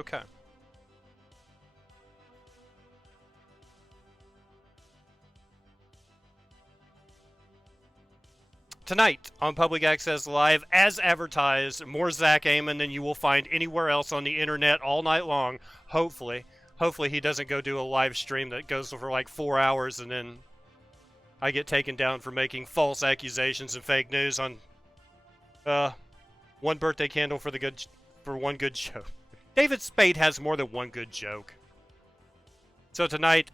Okay. Tonight on Public Access Live, as advertised, more Zach Amon than you will find anywhere else on the internet all night long. Hopefully he doesn't go do a live stream that goes for like 4 hours and then I get taken down for making false accusations and fake news on one birthday candle for one good joke. David Spade has more than one good joke. So tonight,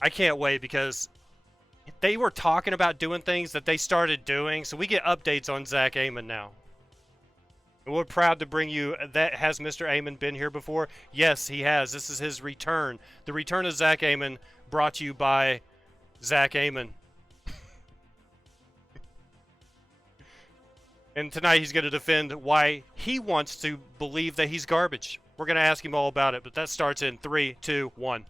I can't wait because they were talking about doing things that they started doing, so we get updates on Zach Amon now. And we're proud to bring you that. Has Mr. Amon been here before? Yes, he has. This is his return. The return of Zach Amon, brought to you by Zach Amon. And tonight he's going to defend why he wants to believe that he's garbage. We're going to ask him all about it, but that starts in 3, 2, 1.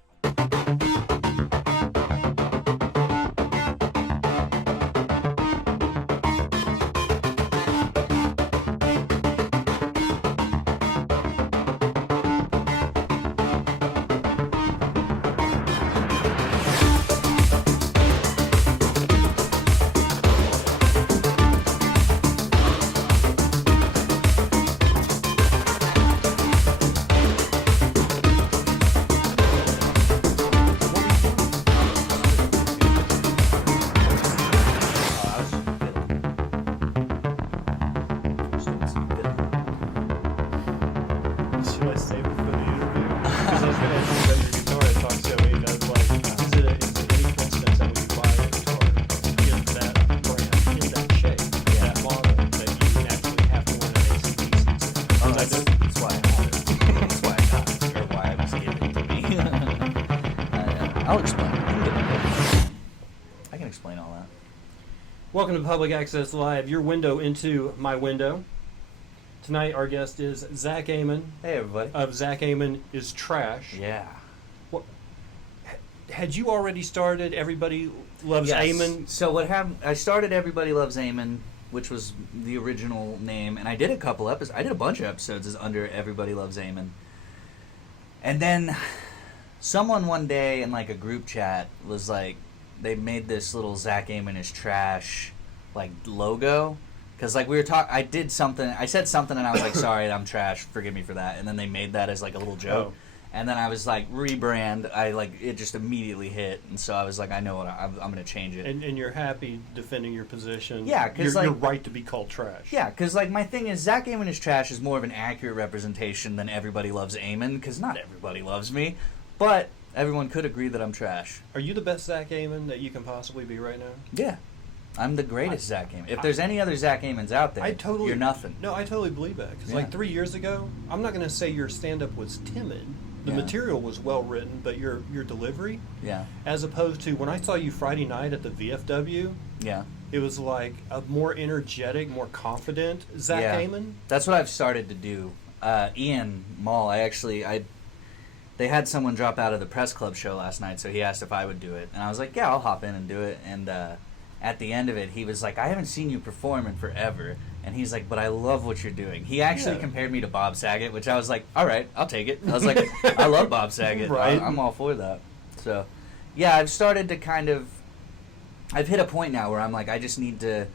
Welcome to Public Access Live, your window into my window. Tonight our guest is Zach Amon. Hey everybody. Of Zach Amon is Trash. Yeah. What, had you already started Everybody Loves Amon? So what happened, I started Everybody Loves Amon, which was the original name, and I did a couple episodes. I did a bunch of episodes as under Everybody Loves Amon. And then someone one day in like a group chat was like, they made this little Zach Amon is Trash like logo, because like we were talking, I said something and I was like, sorry, I'm trash, forgive me for that, and then they made that as like a little joke. And then I was like, rebrand, it just immediately hit, and so I was like, I know what I'm going to change it. And you're happy defending your position. Yeah, because you're right to be called Trash. Yeah, because like my thing is, Zach Amon is Trash is more of an accurate representation than Everybody Loves Amon, because not everybody loves me, but everyone could agree that I'm trash. Are you the best Zach Amon that you can possibly be right now? Yeah. I'm the greatest Zach Amon. If there's any other Zach Amons out there, you're nothing. No, I totally believe that. Because like 3 years ago, I'm not going to say your stand-up was timid. The material was well written, but your delivery, as opposed to when I saw you Friday night at the VFW, it was like a more energetic, more confident Zach Amon. That's what I've started to do. Ian Mall, they had someone drop out of the press club show last night, so he asked if I would do it, and I was like, yeah, I'll hop in and do it. And at the end of it, he was like, I haven't seen you perform in forever. And he's like, but I love what you're doing. He actually compared me to Bob Saget, which I was like, all right, I'll take it. I was like, I love Bob Saget. Right. I'm all for that. So, yeah, I've started to I've hit a point now where I'm like, I just need to,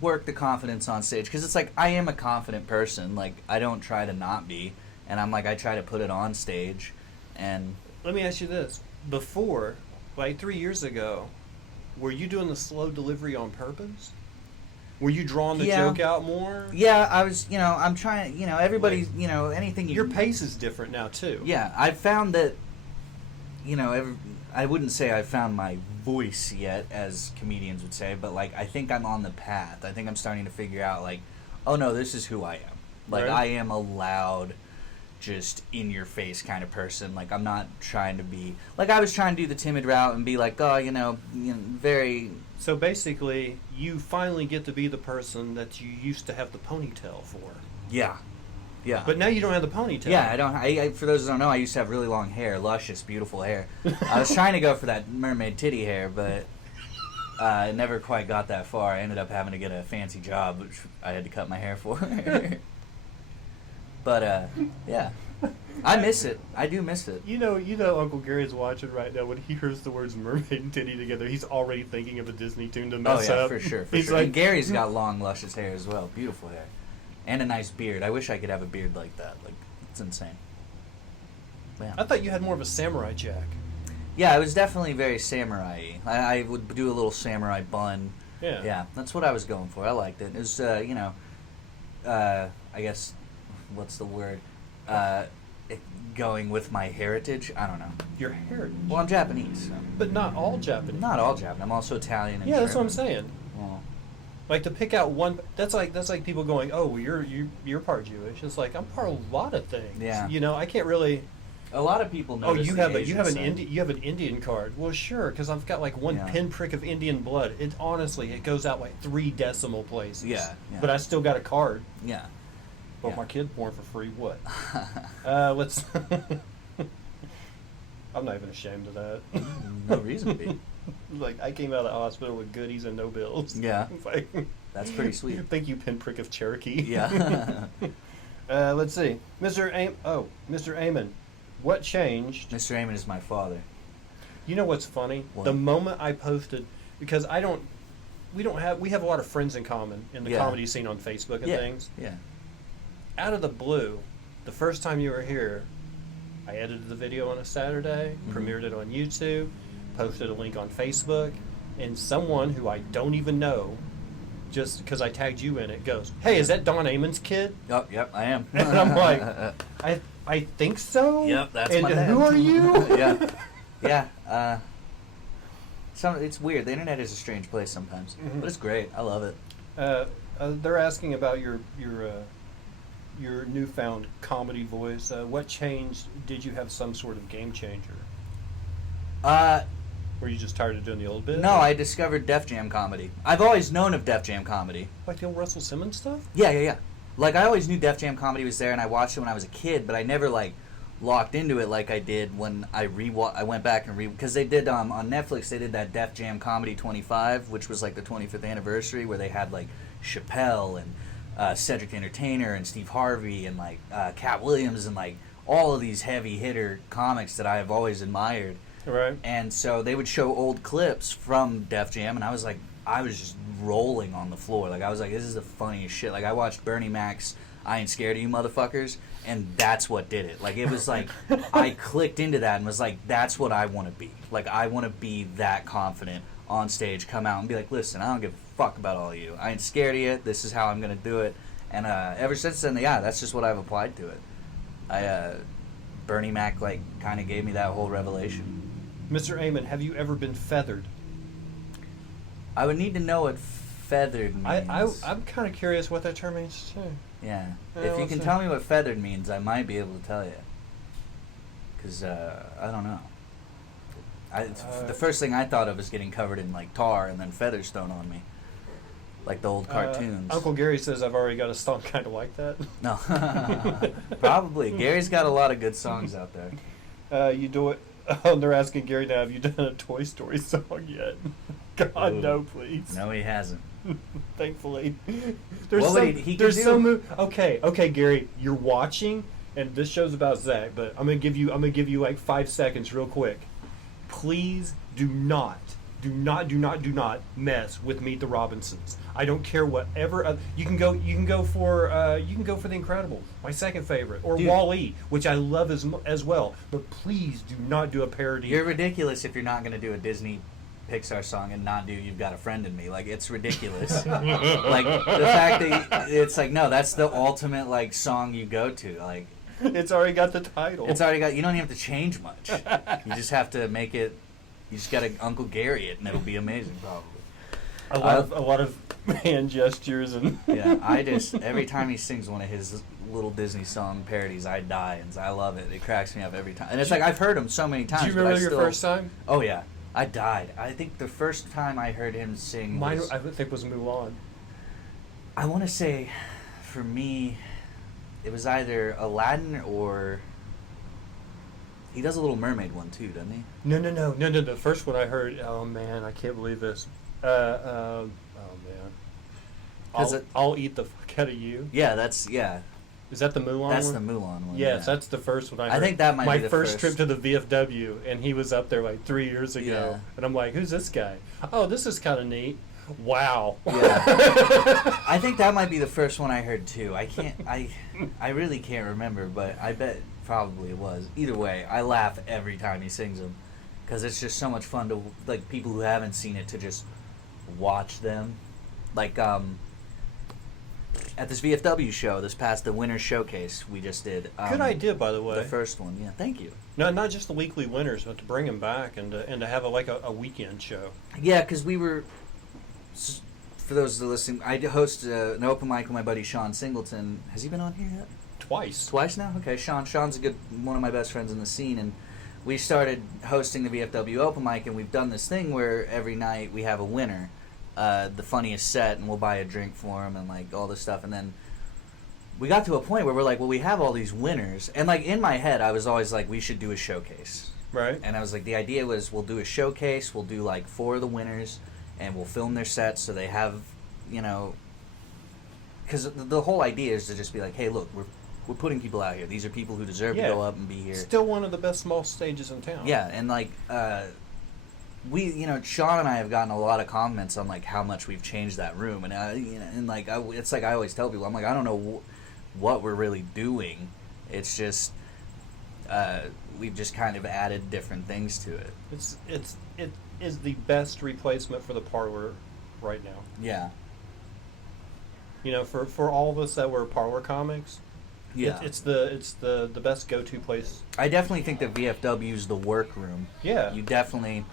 work the confidence on stage. Because it's like, I am a confident person. Like, I don't try to not be. And I'm like, I try to put it on stage. And let me ask you this. Before, like 3 years ago, were you doing the slow delivery on purpose? Were you drawing the joke out more? Yeah, I was, I'm trying, everybody's, anything your pace is different now, too. Yeah, I've found that, I wouldn't say I've found my voice yet, as comedians would say, but, like, I think I'm on the path. I think I'm starting to figure out, like, oh, no, this is who I am. Like, I am a loud, just in-your-face kind of person. Like, I'm not trying to be... Like, I was trying to do the timid route and be like, oh, very... So, basically, you finally get to be the person that you used to have the ponytail for. Yeah. Yeah. But now you don't have the ponytail. Yeah, I don't... for those who don't know, I used to have really long hair. Luscious, beautiful hair. I was trying to go for that mermaid titty hair, but... I never quite got that far. I ended up having to get a fancy job, which I had to cut my hair for. But yeah, I miss it. I do miss it. You know, Uncle Gary's watching right now. When he hears the words mermaid and titty together, he's already thinking of a Disney tune to mess Oh yeah, up. for sure. He's Sure. like, And Gary's got long, luscious hair as well. Beautiful hair, and a nice beard. I wish I could have a beard like that. Like, it's insane. Yeah. I thought you had more of a samurai jack. Yeah, I was definitely very samurai-y. I would do a little samurai bun. Yeah. Yeah, that's what I was going for. I liked it. It was, I guess, what's the word? Going with my heritage. I don't know. Your heritage. Well, I'm Japanese. So. But not all Japanese. Not all Japanese. I'm also Italian. And Yeah, that's what I'm German. saying. Well, Like to pick out one. That's like people going, oh, well, you're part Jewish. It's like I'm part of a lot of things. Yeah. You know, I can't really. a lot of people know. Oh, you have an Indian card. Well, sure, because I've got like one Yeah. pinprick of Indian blood. It honestly, it goes out like 3 decimal places. Yeah, yeah. But I still got a card. Yeah. Well, Yeah. my kid's born for free. What? Let's. I'm not even ashamed of that. No reason to be. Like I came out of the hospital with goodies and no bills. Yeah. It's like, That's pretty sweet. Thank you, pinprick of Cherokee. Yeah. Let's see, Mr. Amon, what changed? Mr. Amon is my father. You know what's funny? What? The moment I posted, because we have a lot of friends in common in the Yeah. comedy scene on Facebook and Yeah. things. Yeah. Out of the blue, the first time you were here, I edited the video on a Saturday, premiered it on YouTube, posted a link on Facebook, and someone who I don't even know, just because I tagged you in it, goes, "Hey, is that Don Amon's kid?" Oh, yep, I am. And I'm like, I think so. Yep, that's and my dad. who are you? Yeah. Yeah. It's weird. The internet is a strange place sometimes, but it's great. I love it. They're asking about your newfound comedy voice. What changed? Did you have some sort of game changer? Were you just tired of doing the old bit? No, I discovered Def Jam comedy. I've always known of Def Jam comedy. Like the old Russell Simmons stuff? Yeah. Like, I always knew Def Jam comedy was there, and I watched it when I was a kid, but I never, like, locked into it like I did when I went back and because they did, on Netflix, they did that Def Jam Comedy 25, which was, like, the 25th anniversary, where they had, like, Chappelle and Cedric the Entertainer and Steve Harvey and, like, Cat Williams and, like, all of these heavy hitter comics that I have always admired. Right. And so they would show old clips from Def Jam, and I was just rolling on the floor. Like, I was like, this is the funniest shit. Like, I watched Bernie Mac's I Ain't Scared of You Motherfuckers, and that's what did it. Like, it was like, I clicked into that and was like, that's what I want to be. Like, I want to be that confident on stage, come out and be like, listen, I don't give a fuck about all of you. I ain't scared of you. This is how I'm going to do it. And ever since then, yeah, that's just what I've applied to it. Bernie Mac, like, kind of gave me that whole revelation. Mr. Amon, have you ever been feathered? I would need to know what feathered means. I'm kind of curious what that term means, too. Yeah. Yeah, If you let's can see. tell me what feathered means, I might be able to tell you. Because, I don't know. The first thing I thought of is getting covered in, like, tar and then feathers thrown on me. Like the old cartoons. Uncle Gary says I've already got a song kind of like that. No. Probably. Gary's got a lot of good songs out there. You do it. Oh, they're asking Gary now, have you done a Toy Story song yet? God, Ooh. no, please. No, he hasn't. Thankfully. What would he could there's do? some okay, Gary, you're watching, and this show's about Zach, but I'm gonna give you like 5 seconds real quick. Please do not mess with Meet the Robinsons. I don't care whatever you can go for The Incredibles, my second favorite, or Dude. Wall-E, which I love as well. But please do not do a parody. You're ridiculous if you're not going to do a Disney Pixar song and not do You've Got a Friend in Me. Like, it's ridiculous. Like, the fact that it's like, no, that's the ultimate, like, song you go to. Like, It's already got the title. it's already got, you don't even have to change much. You just have to make it, you just got to Uncle Gary it, and it'll be amazing, probably. a lot of hand gestures and Yeah, every time he sings one of his little Disney song parodies, I die, and I love it. It cracks me up every time. And it's like, I've heard him so many times. Do you but remember I your still, first time? Oh, yeah. I died. I think the first time I heard him sing Mine, was, I think, was Mulan. I want to say, for me, it was either Aladdin or... He does a Little Mermaid one, too, doesn't he? No. The first one I heard, oh man, I can't believe this. Oh man. 'Cause I'll eat the fuck out of you. Yeah, that's... Yeah. Is that the Mulan That's one? the Mulan one. Yes, yeah. that's the first one I I heard. think that might my be the first trip first. to the VFW, and he was up there like 3 years ago, Yeah. and I'm like, who's this guy? Oh, this is kind of neat. Wow. Yeah. I think that might be the first one I heard too. I really can't remember, but I bet probably it was. Either way, I laugh every time he sings them because it's just so much fun to, like, people who haven't seen it to just watch them. Like at this VFW show, the Winners Showcase we just did. Good idea, by the way. The first one, yeah. Thank you. No, not just the weekly winners, but to bring them back and to have a weekend show. Yeah, because we were. For those that are listening, I host an open mic with my buddy Sean Singleton. Has he been on here yet? Twice now? Okay, Sean's one of my best friends in the scene, and we started hosting the VFW open mic, and we've done this thing where every night we have a winner, the funniest set, and we'll buy a drink for him and like all this stuff, and then we got to a point where we're like, well, we have all these winners, and like in my head I was always like, we should do a showcase. Right. And I was like, the idea was we'll do a showcase, we'll do like 4 of the winners, and we'll film their sets so they have, you know, because the whole idea is to just be like, hey, look, we're putting people out here. These are people who deserve to go up and be here. Still one of the best small stages in town. Yeah, and like Sean and I have gotten a lot of comments on like how much we've changed that room, and it's like I always tell people, I'm like, I don't know what we're really doing. It's just we've just kind of added different things to it. It is the best replacement for the parlor right now. Yeah. You know, for all of us that were parlor comics, Yeah. it's the best go-to place. I definitely think that VFW's the workroom. Yeah. You definitely,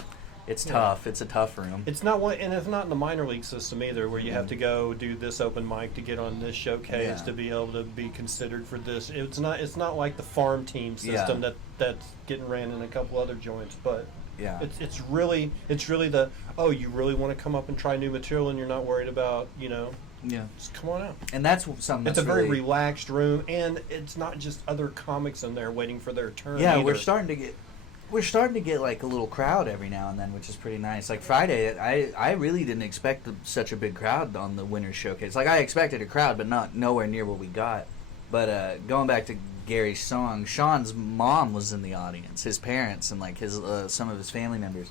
it's Yeah. tough. It's a tough room. It's not one, and it's not in the minor league system either, where you have to go do this open mic to get on this showcase Yeah. to be able to be considered for this. It's not like the farm team system that's getting ran in a couple other joints, but Yeah. it's really the, oh, you really want to come up and try new material and you're not worried about, you know, Yeah. just come on out. And that's something that's It's a very really, relaxed room, and it's not just other comics in there waiting for their turn. yeah, either. we're starting to get like a little crowd every now and then, which is pretty nice. Like Friday, I really didn't expect such a big crowd on the Winners Showcase. Like I expected a crowd, but nowhere near what we got. But going back to Gary's song, Sean's mom was in the audience, his parents and like his some of his family members.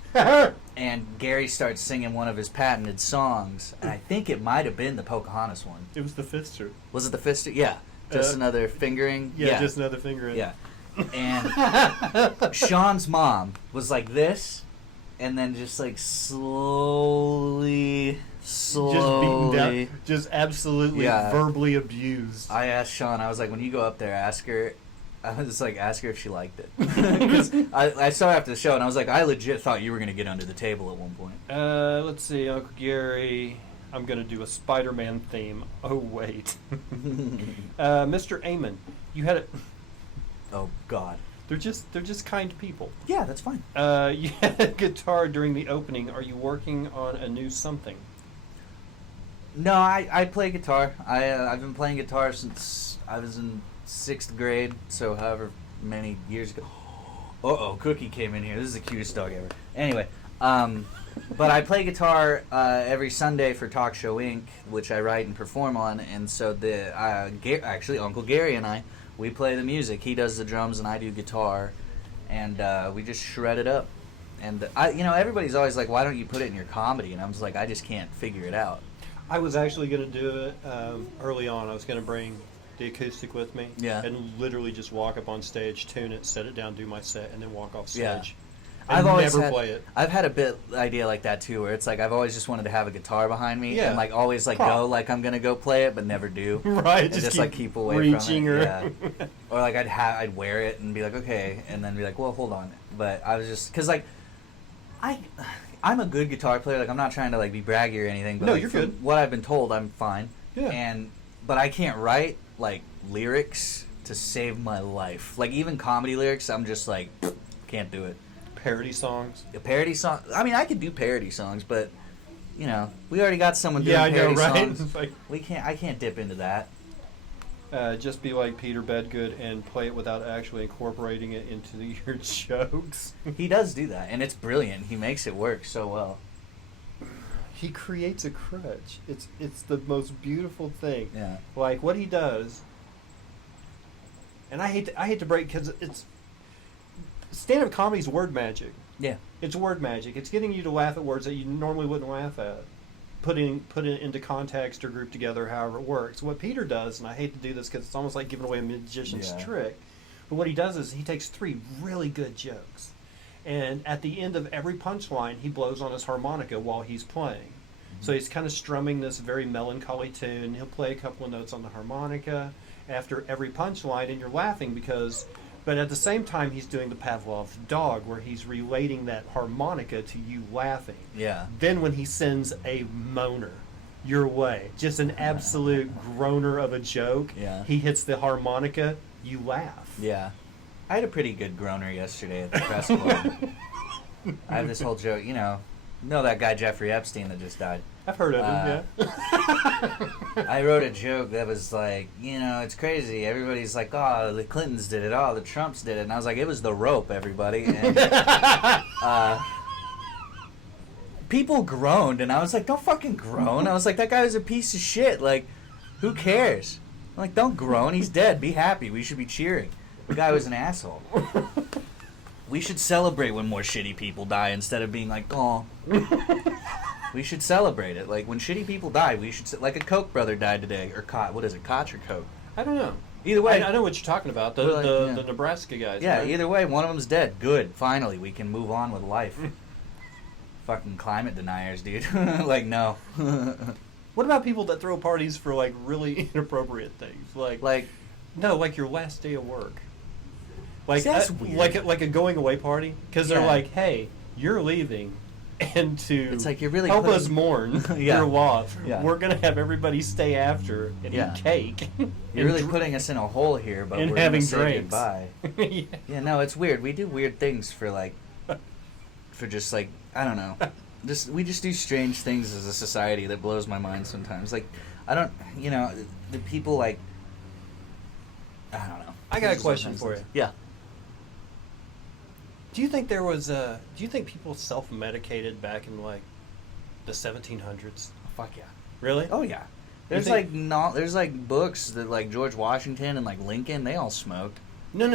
And Gary starts singing one of his patented songs, and I think it might have been the Pocahontas one. It was the Fister. Was it the fist? Yeah, just another fingering. Yeah, just another finger in. Yeah. And Sean's mom was like this, and then just like slowly. Just beaten down, just absolutely Yeah. verbally abused. I asked Sean, I was like, when you go up there, ask her if she liked it. Because I saw her after the show, and I was like, I legit thought you were going to get under the table at one point. Let's see, Uncle Gary. I'm going to do a Spider-Man theme. Oh, wait. Mr. Amon, you had it. Oh, God. They're just kind people. Yeah, that's fine. You had a guitar during the opening. Are you working on a new something? No, I play guitar. I've been playing guitar since I was in 6th grade, so however many years ago. Uh-oh, Cookie came in here. This is the cutest dog ever. Anyway, but I play guitar every Sunday for Talk Show Inc., which I write and perform on, and so actually Uncle Gary and I, we play the music. He does the drums and I do guitar, and we just shred it up. And everybody's always like, why don't you put it in your comedy? And I'm just like, I just can't figure it out. I was actually going to do it early on. I was going to bring the acoustic with me, and literally just walk up on stage, tune it, set it down, do my set, and then walk off stage. Yeah. And play it. I've had a bit idea like that too, where it's like I've always just wanted to have a guitar behind me, Yeah. and like always like go like I'm gonna go play it, but never do. Right, And just like keep away reaching from it. or Yeah. Or like I'd wear it and be like okay, and then be like, well, hold on. But I was just because like I'm a good guitar player. Like I'm not trying to like be braggy or anything. But No, like, you're from good. what I've been told, I'm fine. Yeah. But I can't write like lyrics to save my life. Like even comedy lyrics, I'm just like can't do it. Parody songs. A parody song. I mean, I could do parody songs, but we already got someone doing parody songs. It's like, I can't dip into that. just be like Peter Bedgood and play it without actually incorporating it into your jokes. He does do that, and it's brilliant. He makes it work so well. He creates a crutch. It's the most beautiful thing. Yeah. Like what he does And I hate to break, because it's stand-up comedy's word magic. Yeah. It's word magic. It's getting you to laugh at words that you normally wouldn't laugh at. Put it into context or group together, however it works. What Peter does, and I hate to do this because it's almost like giving away a magician's trick, but what he does is he takes 3 really good jokes, and at the end of every punchline, he blows on his harmonica while he's playing. Mm-hmm. So he's kind of strumming this very melancholy tune. He'll play a couple of notes on the harmonica after every punchline, and you're laughing because... But at the same time, he's doing the Pavlov's dog, where he's relating that harmonica to you laughing. Yeah. Then when he sends a moaner your way, just an absolute groaner of a joke, he hits the harmonica, you laugh. Yeah. I had a pretty good groaner yesterday at the press club. I have this whole joke, you know that guy Jeffrey Epstein that just died. I've heard of him, yeah. I wrote a joke that was like, it's crazy. Everybody's like, oh, the Clintons did it. Oh, the Trumps did it. And I was like, it was the rope, everybody. And people groaned, and I was like, don't fucking groan. I was like, that guy was a piece of shit. Like, who cares? I'm like, don't groan. He's dead. Be happy. We should be cheering. The guy was an asshole. We should celebrate when more shitty people die instead of being like, oh. We should celebrate it. Like, when shitty people die, we should... Like, a Koch brother died today. Or what is it? Koch or Koch? I don't know. Either way... I know what you're talking about. The Nebraska guys. Yeah, right? Either way, one of them's dead. Good. Finally, we can move on with life. Fucking climate deniers, dude. Like, no. What about people that throw parties for, like, really inappropriate things? Like your last day of work. Like, that's weird. Like a going away party? Because they're like, hey, you're leaving. And to it's like you're really help us mourn your loss, we're going to have everybody stay after and eat cake. You're really putting us in a hole here, but we're having going to say drinks. Goodbye. Yeah, no, it's weird. We do weird things for just like, I don't know. We just do strange things as a society that blows my mind sometimes. Like, I don't, the people like, I don't know. I got a question for you. Yeah. Do you think do you think people self-medicated back in, like, the 1700s? Fuck yeah. Really? Oh, yeah. There's, there's books that, like, George Washington and, like, Lincoln, they all smoked. No.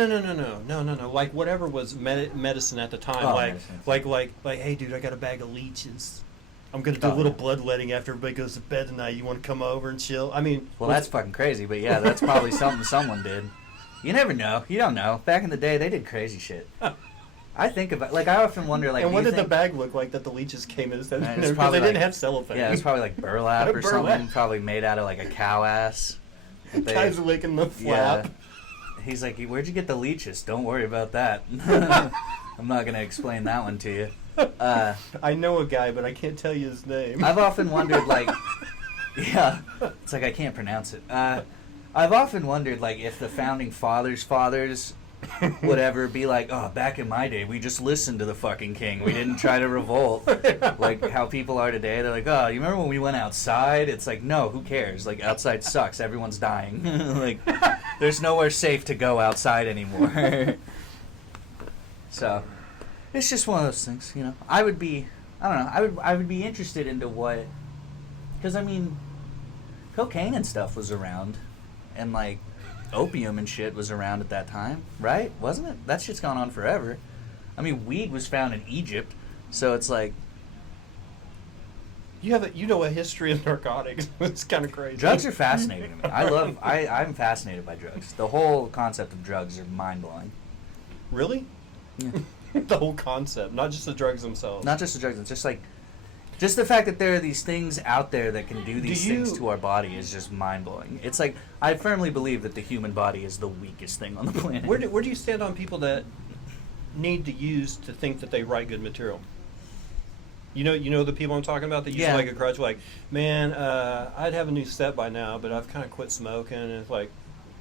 Like, whatever was medicine at the time. Like, hey, dude, I got a bag of leeches. I'm going to do a little bloodletting after everybody goes to bed tonight. You want to come over and chill? I mean... Well, that's fucking crazy, but yeah, that's probably something someone did. You never know. You don't know. Back in the day, they did crazy shit. I think about, like, I often wonder, like... And what did the bag look like that the leeches came in? Because they didn't have cellophane. Yeah, it was probably, like, burlap or something. Probably made out of, like, a cow ass. Guys licking the flap. Yeah. He's like, where'd you get the leeches? Don't worry about that. I'm not going to explain that one to you. I know a guy, but I can't tell you his name. I've often wondered, like... Yeah. It's like, I can't pronounce it. I've often wondered, like, if the founding fathers would ever be like, oh, back in my day, we just listened to the fucking king. We didn't try to revolt. Like how people are today. They're like, oh, you remember when we went outside? It's like, no, who cares? Like, outside sucks. Everyone's dying. Like, there's nowhere safe to go outside anymore. So, it's just one of those things, I would be interested into what... Because, I mean, cocaine and stuff was around. And, like, opium and shit was around at that time, right? Wasn't it? That shit's gone on forever. I mean, weed was found in Egypt, so it's like... You know a history of narcotics. It's kind of crazy. Drugs are fascinating to me. I'm fascinated by drugs. The whole concept of drugs are mind-blowing. Really? Yeah. The whole concept, not just the drugs themselves. Not just the drugs, it's just like... Just the fact that there are these things out there that can do these things to our body is just mind-blowing. It's like, I firmly believe that the human body is the weakest thing on the planet. Where do you stand on people that need to use to think that they write good material? You know the people I'm talking about that use like a crutch, like, man, I'd have a new set by now, but I've kind of quit smoking, and it's like,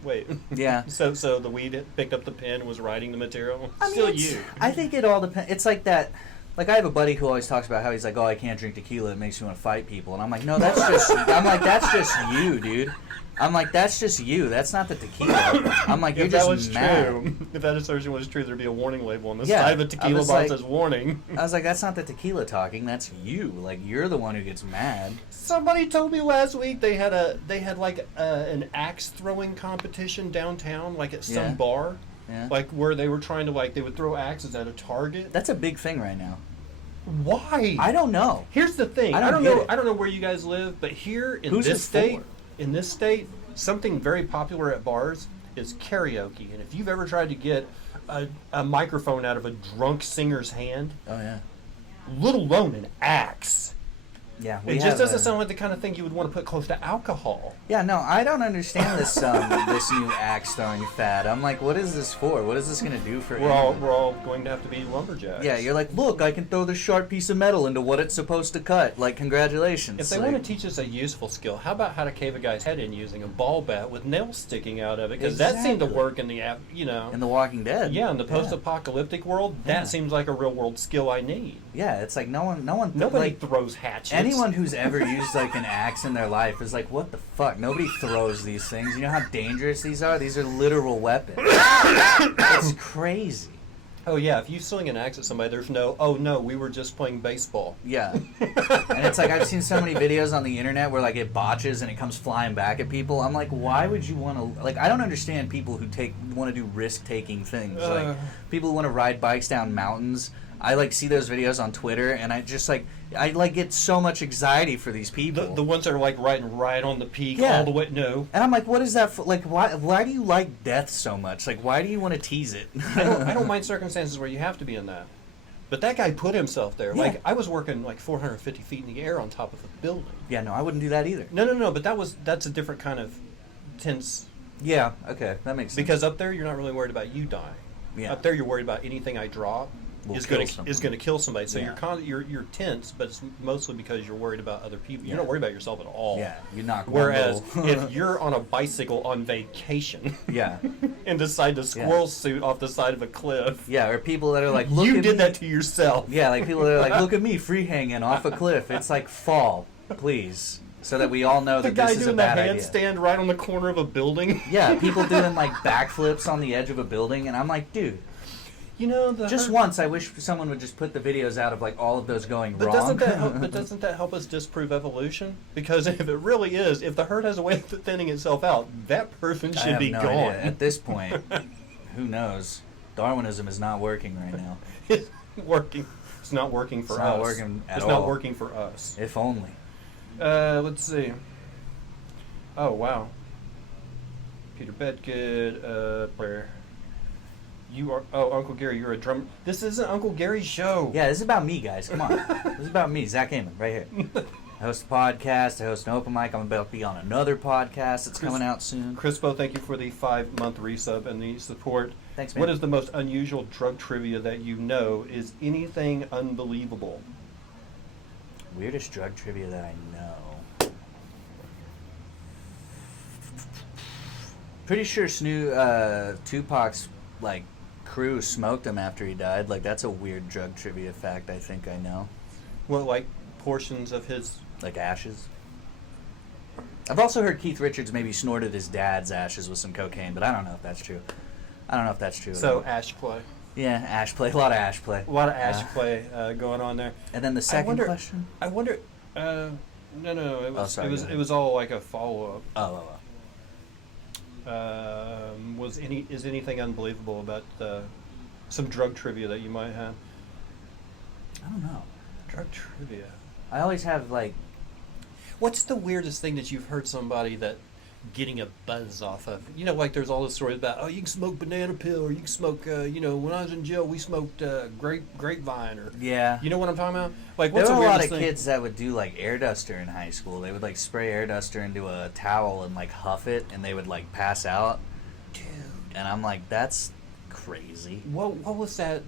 wait. Yeah. So the weed picked up the pen and was writing the material? I think it all depends. It's like that... Like, I have a buddy who always talks about how he's like, oh, I can't drink tequila, it makes me want to fight people. And I'm like, no, that's just... I'm like, that's just you, dude. I'm like, that's just you. That's not the tequila. I'm like, you're If that just was mad. true, if that assertion was true, there'd be a warning label on the Yeah, side of a I tequila was bottle like- that says warning. I was like, that's not the tequila talking. That's you. Like, you're the one who gets mad. Somebody told me last week they had an axe throwing competition downtown, like at some Yeah. bar, Yeah. like where they were trying to they would throw axes at a target. That's a big thing right now. Why? I don't know. Here's the thing. I I don't don't get know. it. I don't know where you guys live, but here in Who's this it state, for? something very popular at bars is karaoke. And if you've ever tried to get a microphone out of a drunk singer's hand, Oh, yeah. let alone an axe, Yeah. it just doesn't sound like the kind of thing you would want to put close to alcohol. Yeah, no, I don't understand this this new axe throwing fad. I'm like, what is this for? What is this going to do for We're all anyone? going to have to be lumberjacks. Yeah, you're like, look, I can throw this sharp piece of metal into what it's supposed to cut. Like, congratulations. If they Like, want to teach us a useful skill, how about how to cave a guy's head in using a ball bat with nails sticking out of it? Because that seemed to Exactly. work in the in The Walking Dead. yeah, in the post-apocalyptic world, Yeah. that seems like a real-world skill I need. Yeah, it's like no one Nobody like, throws hatchets. anyone who's ever used like an axe in their life is like, what the fuck? Nobody throws these things. You know how dangerous these are? These are literal weapons. It's crazy. Oh yeah, if you swing an axe at somebody, there's no, oh no, we were just playing baseball. Yeah. And it's like I've seen so many videos on the internet where like it botches and it comes flying back at people. I'm like, why would you want to like I don't understand people who want to do risk-taking things. Like people who want to ride bikes down mountains. I like see those videos on Twitter and I just like I like get so much anxiety for these people. The ones that are like riding right on the peak Yeah. all the way, no. And I'm like, what is that for? Like, why do you like death so much? Like, why do you want to tease it? I don't mind circumstances where you have to be in that. But that guy put himself there. Yeah. Like, I was working like 450 feet in the air on top of a building. Yeah, no, I wouldn't do that either. No, but that's a different kind of tense. Yeah, okay, that makes sense. Because up there, you're not really worried about you dying. Yeah. Up there, you're worried about anything I drop Will is kill going someone. to kill somebody. So Yeah. you're tense, but it's mostly because you're worried about other people. You're Yeah. not worried about yourself at all. Yeah, you knock one Whereas little- if you're on a bicycle on vacation yeah, and decide to squirrel suit off the side of a cliff, yeah, or people that are like, look you at did me. that to yourself. Yeah, like people that are like, look at me, free hanging off a cliff. It's like, fall, please, so that we all know The that guy this is a doing the bad idea. handstand right on the corner of a building. Yeah, people doing like backflips on the edge of a building, and I'm like, dude, You know, just once, I wish someone would just put the videos out of like all of those going But wrong. doesn't that help us disprove evolution? Because if it really is, if the herd has a way of thinning itself out, that person I should have be no gone. idea. At this point, who knows? Darwinism is not working right now. It's working. It's not working for It's us. not working at It's all. not working for us. If only. Let's see. Oh wow. Peter Bedgood. Where? You are. Oh, Uncle Gary, you're a drum. This isn't Uncle Gary's show. Yeah, this is about me, guys. Come on. This is about me, Zach Amon, right here. I host a podcast. I host an open mic. I'm about to be on another podcast that's coming out soon. Crispo, thank you for the 5-month resub and the support. Thanks, man. What is the most unusual drug trivia that you know? Is anything unbelievable? Weirdest drug trivia that I know. Pretty sure Tupac's like crew smoked him after he died. Like that's a weird drug trivia fact. I think I know. Well, like portions of his. Like ashes. I've also heard Keith Richards maybe snorted his dad's ashes with some cocaine, but I don't know if that's true. I don't know if that's true. at So all. ash play. Yeah, ash play. A lot of ash play. A lot of ash play going on there. And then the second wonder- question. I wonder. No. It was. sorry, it was. go ahead. It was all like a follow Oh. up. Is anything unbelievable about some drug trivia that you might have? I don't know. Drug trivia. I always have like. What's the weirdest thing that you've heard somebody that getting a buzz off of? You know, like there's all those stories about, oh, you can smoke banana pill, or you can smoke, when I was in jail, we smoked grapevine, or Yeah. you know what I'm talking about? Like, There what's were the a lot weirdest of thing? kids that would do like air duster in high school. They would like spray air duster into a towel and like huff it, and they would like pass out. Dude, And I'm like, that's crazy. what was that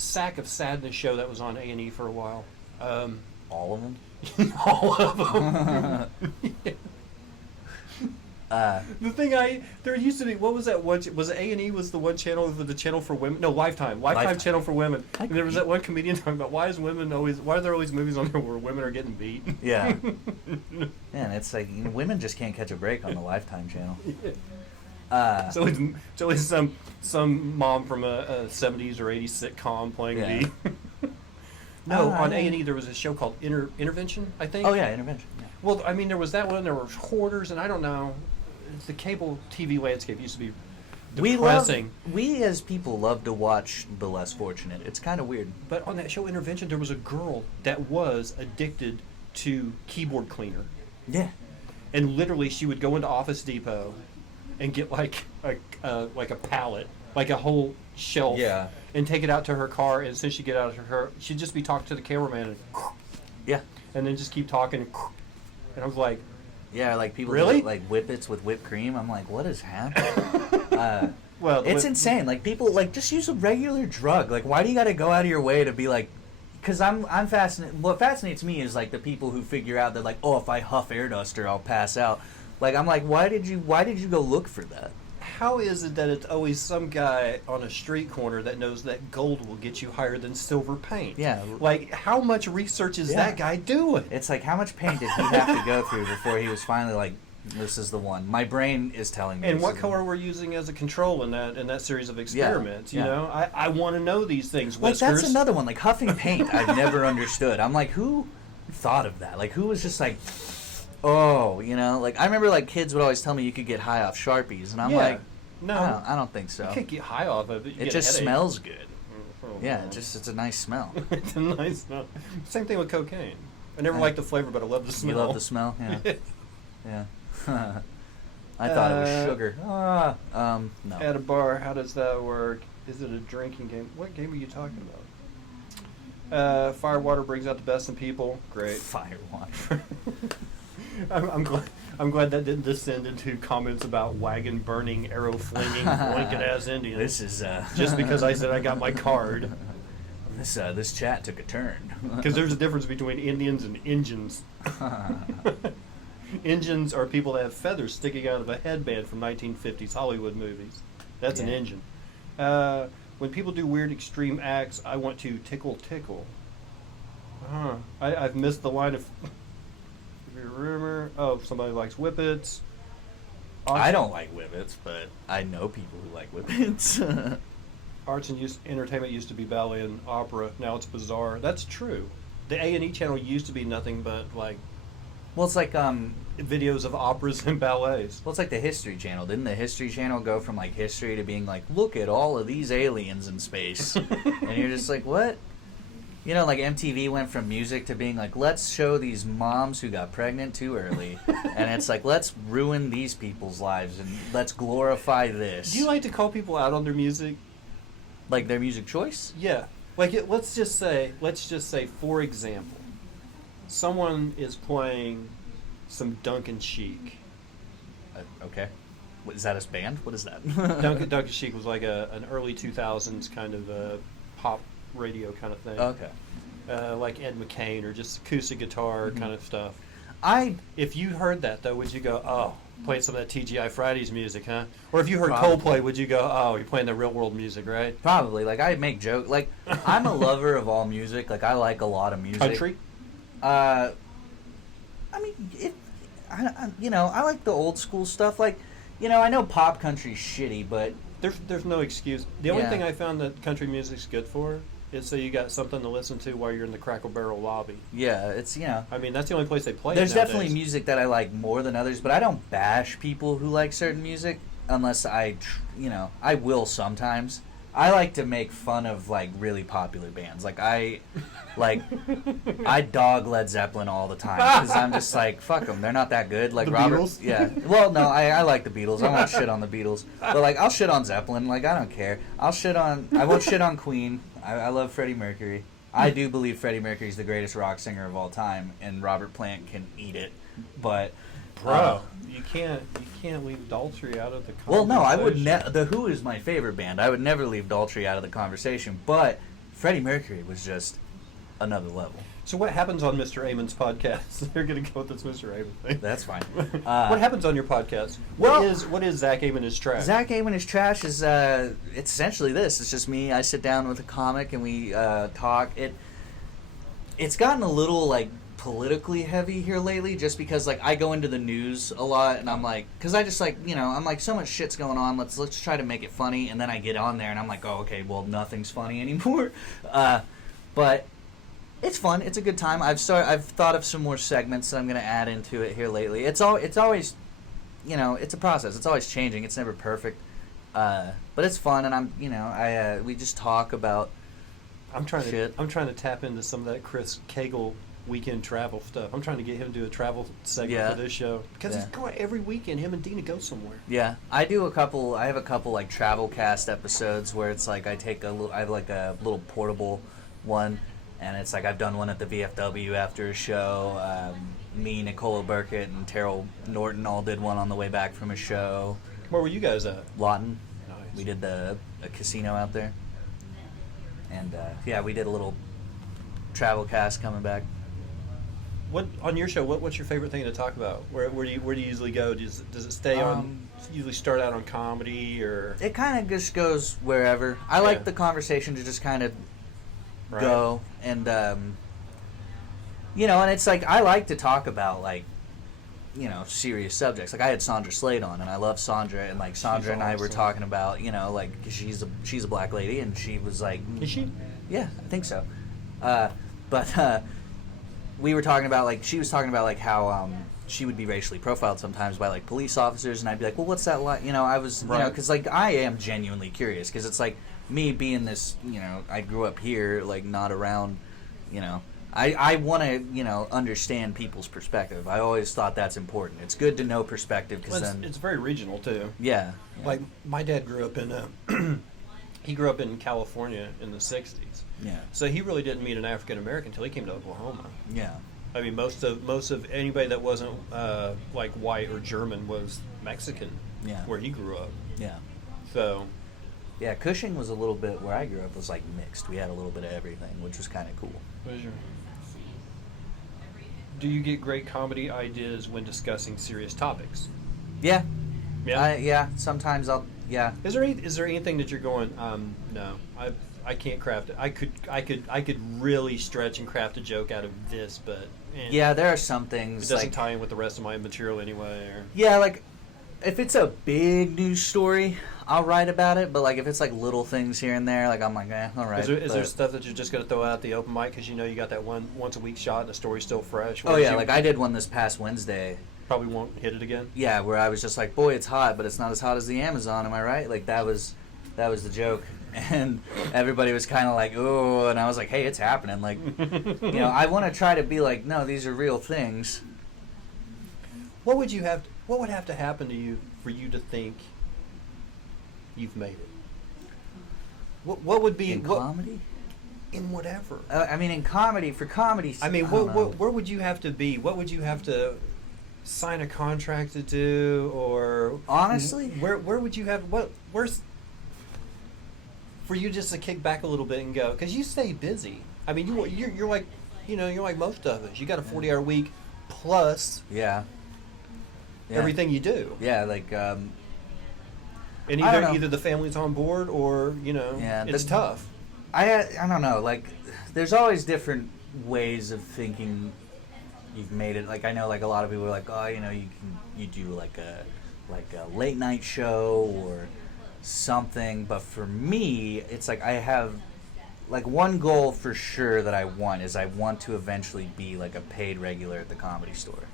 Sack of Sadness show that was on A&E for a while? All of them. All of them. The thing there used to be, what was that one? Was it A&E was the one channel, the channel for women? No, Lifetime channel for women. And there was that one comedian talking about why are there always movies on there where women are getting beat? Yeah. Man, it's like women just can't catch a break on the Lifetime channel. So it's always some mom from a 70s or 80s sitcom playing the. No, on A&E there was a show called Intervention, I think. Oh yeah, Intervention. Yeah. Well, I mean, there was that one. There were Hoarders, and I don't know. The cable TV landscape used to be depressing. We as people love to watch the less fortunate. It's kind of weird. But on that show Intervention, there was a girl that was addicted to keyboard cleaner. Yeah. And literally, she would go into Office Depot and get like a pallet, like a whole shelf, yeah, and take it out to her car. And as soon as she'd get out of her, she'd just be talking to the cameraman and yeah, and then just keep talking. And I was like, yeah, like people really? do, like whippets with whipped cream. I'm like, what is happening? Well, it's insane. Like people like just use a regular drug. Like why do you got to go out of your way to be like? Because I'm fascinated. What fascinates me is like the people who figure out that like, oh, if I huff air duster, I'll pass out. Like I'm like, why did you go look for that? How is it that it's always some guy on a street corner that knows that gold will get you higher than silver paint? Yeah. Like, how much research is that guy doing? It's like, how much paint did he have to go through before he was finally like, this is the one? My brain is telling me. And what color we're using as a control in that series of experiments? Yeah. You know, I want to know these things. Like Whiskers. that's another one. Like huffing paint, I've never understood. I'm like, who thought of that? Like, who was just like, oh, you know? Like I remember like kids would always tell me you could get high off Sharpies, and I'm like. No, I don't think so. You can't get high off of it. It just smells good. Oh, yeah, no. it's a nice smell. It's a nice smell. Same thing with cocaine. I never liked the flavor, but I love the smell. You love the smell? Yeah. Yeah. I thought it was sugar. No. At a bar, how does that work? Is it a drinking game? What game are you talking about? Firewater brings out the best in people. Great. Firewater. I'm glad that didn't descend into comments about wagon burning, arrow flinging, blanket ass Indians. This is just because I said I got my card. This chat took a turn. Because there's a difference between Indians and Injuns. Injuns are people that have feathers sticking out of a headband from 1950s Hollywood movies. That's an Injun. When people do weird extreme acts, I want to tickle. I've missed the line of... rumor. Oh, somebody likes whippets. I don't like whippets, but I know people who like whippets. Arts and entertainment used to be ballet and opera. Now it's bizarre. That's true. The A&E channel used to be nothing but like. Well, it's like videos of operas and ballets. Well, it's like the History Channel. Didn't the History Channel go from like history to being like, look at all of these aliens in space, and you're just like, what? You know, like MTV went from music to being like, let's show these moms who got pregnant too early. And it's like, let's ruin these people's lives and let's glorify this. Do you like to call people out on their music? Like their music choice? Yeah. Like, let's just say, for example, someone is playing some Duncan Chic. Okay. Is that his band? What is that? Duncan Chic was like an early 2000s kind of pop radio kind of thing. Okay. Like Ed McCain or just acoustic guitar kind of stuff. If you heard that though, would you go, oh, playing some of that TGI Fridays music, huh? Or if you heard Coldplay, would you go, oh, you're playing the real world music, right? Probably. Like I make jokes. Like I'm a lover of all music. Like I like a lot of music. Country? I mean, I like the old school stuff. Like, I know pop country's shitty, but there's no excuse. The only thing I found that country music's good for is so you got something to listen to while you're in the Cracker Barrel lobby. Yeah, it's I mean, that's the only place they play. There's it nowadays. definitely music that I like more than others, but I don't bash people who like certain music unless I will sometimes. I like to make fun of like really popular bands. Like I dog Led Zeppelin all the time because I'm just like, fuck them, they're not that good. Like the Robert, Beatles? Yeah. Well, no, I like the Beatles. I won't shit on the Beatles, but like I'll shit on Zeppelin. Like I don't care. I won't shit on Queen. I love Freddie Mercury. I do believe Freddie Mercury's the greatest rock singer of all time, and Robert Plant can eat it. But bro, you can't leave Daltrey out of the conversation. Well, no, I would The Who is my favorite band. I would never leave Daltrey out of the conversation. But Freddie Mercury was just another level. So what happens on Mr. Amon's podcast? They're going to go with this Mr. Amon thing. That's fine. What happens on your podcast? well- What is Zach Amon is Trash? Zach Amon is Trash is it's essentially this. It's just me. I sit down with a comic and we talk. It's gotten a little like politically heavy here lately, just because like I go into the news a lot and I'm like, because I just like I'm like so much shit's going on. Let's try to make it funny, and then I get on there and I'm like, oh okay, well nothing's funny anymore. But it's fun. It's a good time. I've thought of some more segments that I'm gonna add into it here lately. It's always it's a process. It's always changing. It's never perfect. But it's fun, and we just talk about shit. I'm trying to tap into some of that Chris Cagle weekend travel stuff. I'm trying to get him to do a travel segment for this show, because he's going every weekend. Him and Dina go somewhere. Yeah, I have a couple like travel cast episodes where it's like I have like a little portable one, and it's like I've done one at the VFW after a show. Me, Nicola Burkett, and Terrell Norton all did one on the way back from a show. Where were you guys at? Lawton. Nice. We did a casino out there, and we did a little travel cast coming back. What on your show? What's your favorite thing to talk about? Where do you usually go? Does it stay on? Usually start out on comedy, or it kind of just goes wherever. I like the conversation to just kind of go, and and it's like I like to talk about like serious subjects. Like I had Sandra Slade on, and I love Sandra, and like Sandra and I were talking about like she's a black lady, and she was like, is she? Yeah, I think so. But we were talking about like she was talking about like how she would be racially profiled sometimes by like police officers, and I'd be like, well, what's that like? I was because like I am genuinely curious, because it's like me being this I grew up here, like not around I want to understand people's perspective. I always thought that's important. It's good to know perspective, because then it's very regional too. Yeah. Like my dad grew up in he grew up in California in the 60s. Yeah. So he really didn't meet an African American until he came to Oklahoma. Yeah. I mean, most of anybody that wasn't like white or German was Mexican. Yeah. Where he grew up. Yeah. So. Yeah, Cushing was a little bit where I grew up was like mixed. We had a little bit of everything, which was kind of cool. Do you get great comedy ideas when discussing serious topics? Yeah. Yeah. Sometimes I'll. Yeah. Is there anything that you're going? No, I can't craft it. I could really stretch and craft a joke out of this, but yeah, there are some things. It doesn't like, tie in with the rest of my material anyway. Or, yeah, like if it's a big news story, I'll write about it. But like if it's like little things here and there, like I'm like, all right. Is there stuff that you're just gonna throw out the open mic because you got that once a week shot and the story's still fresh? Oh yeah, like I did one this past Wednesday. Probably won't hit it again. Yeah, where I was just like, boy, it's hot, but it's not as hot as the Amazon. Am I right? Like that was the joke, and everybody was kind of like, oh, and I was like, hey, it's happening. Like, I want to try to be like, no, these are real things. What would have to happen to you for you to think you've made it? What would be in comedy? In whatever. I mean, in comedy, for comedy. I mean, where would you have to be? What would you have to sign a contract to do, or honestly, where would you have where's for you just to kick back a little bit and go, because you stay busy. I mean, you're like you're like most of us. You got a 40-hour week plus everything you do. Yeah, like and either the family's on board or it's tough. I don't know. Like, there's always different ways of thinking you've made it. Like, I know like a lot of people are like, oh, you do like a late night show or something. But for me, it's like I have like one goal for sure that I want is I want to eventually be like a paid regular at the Comedy Store.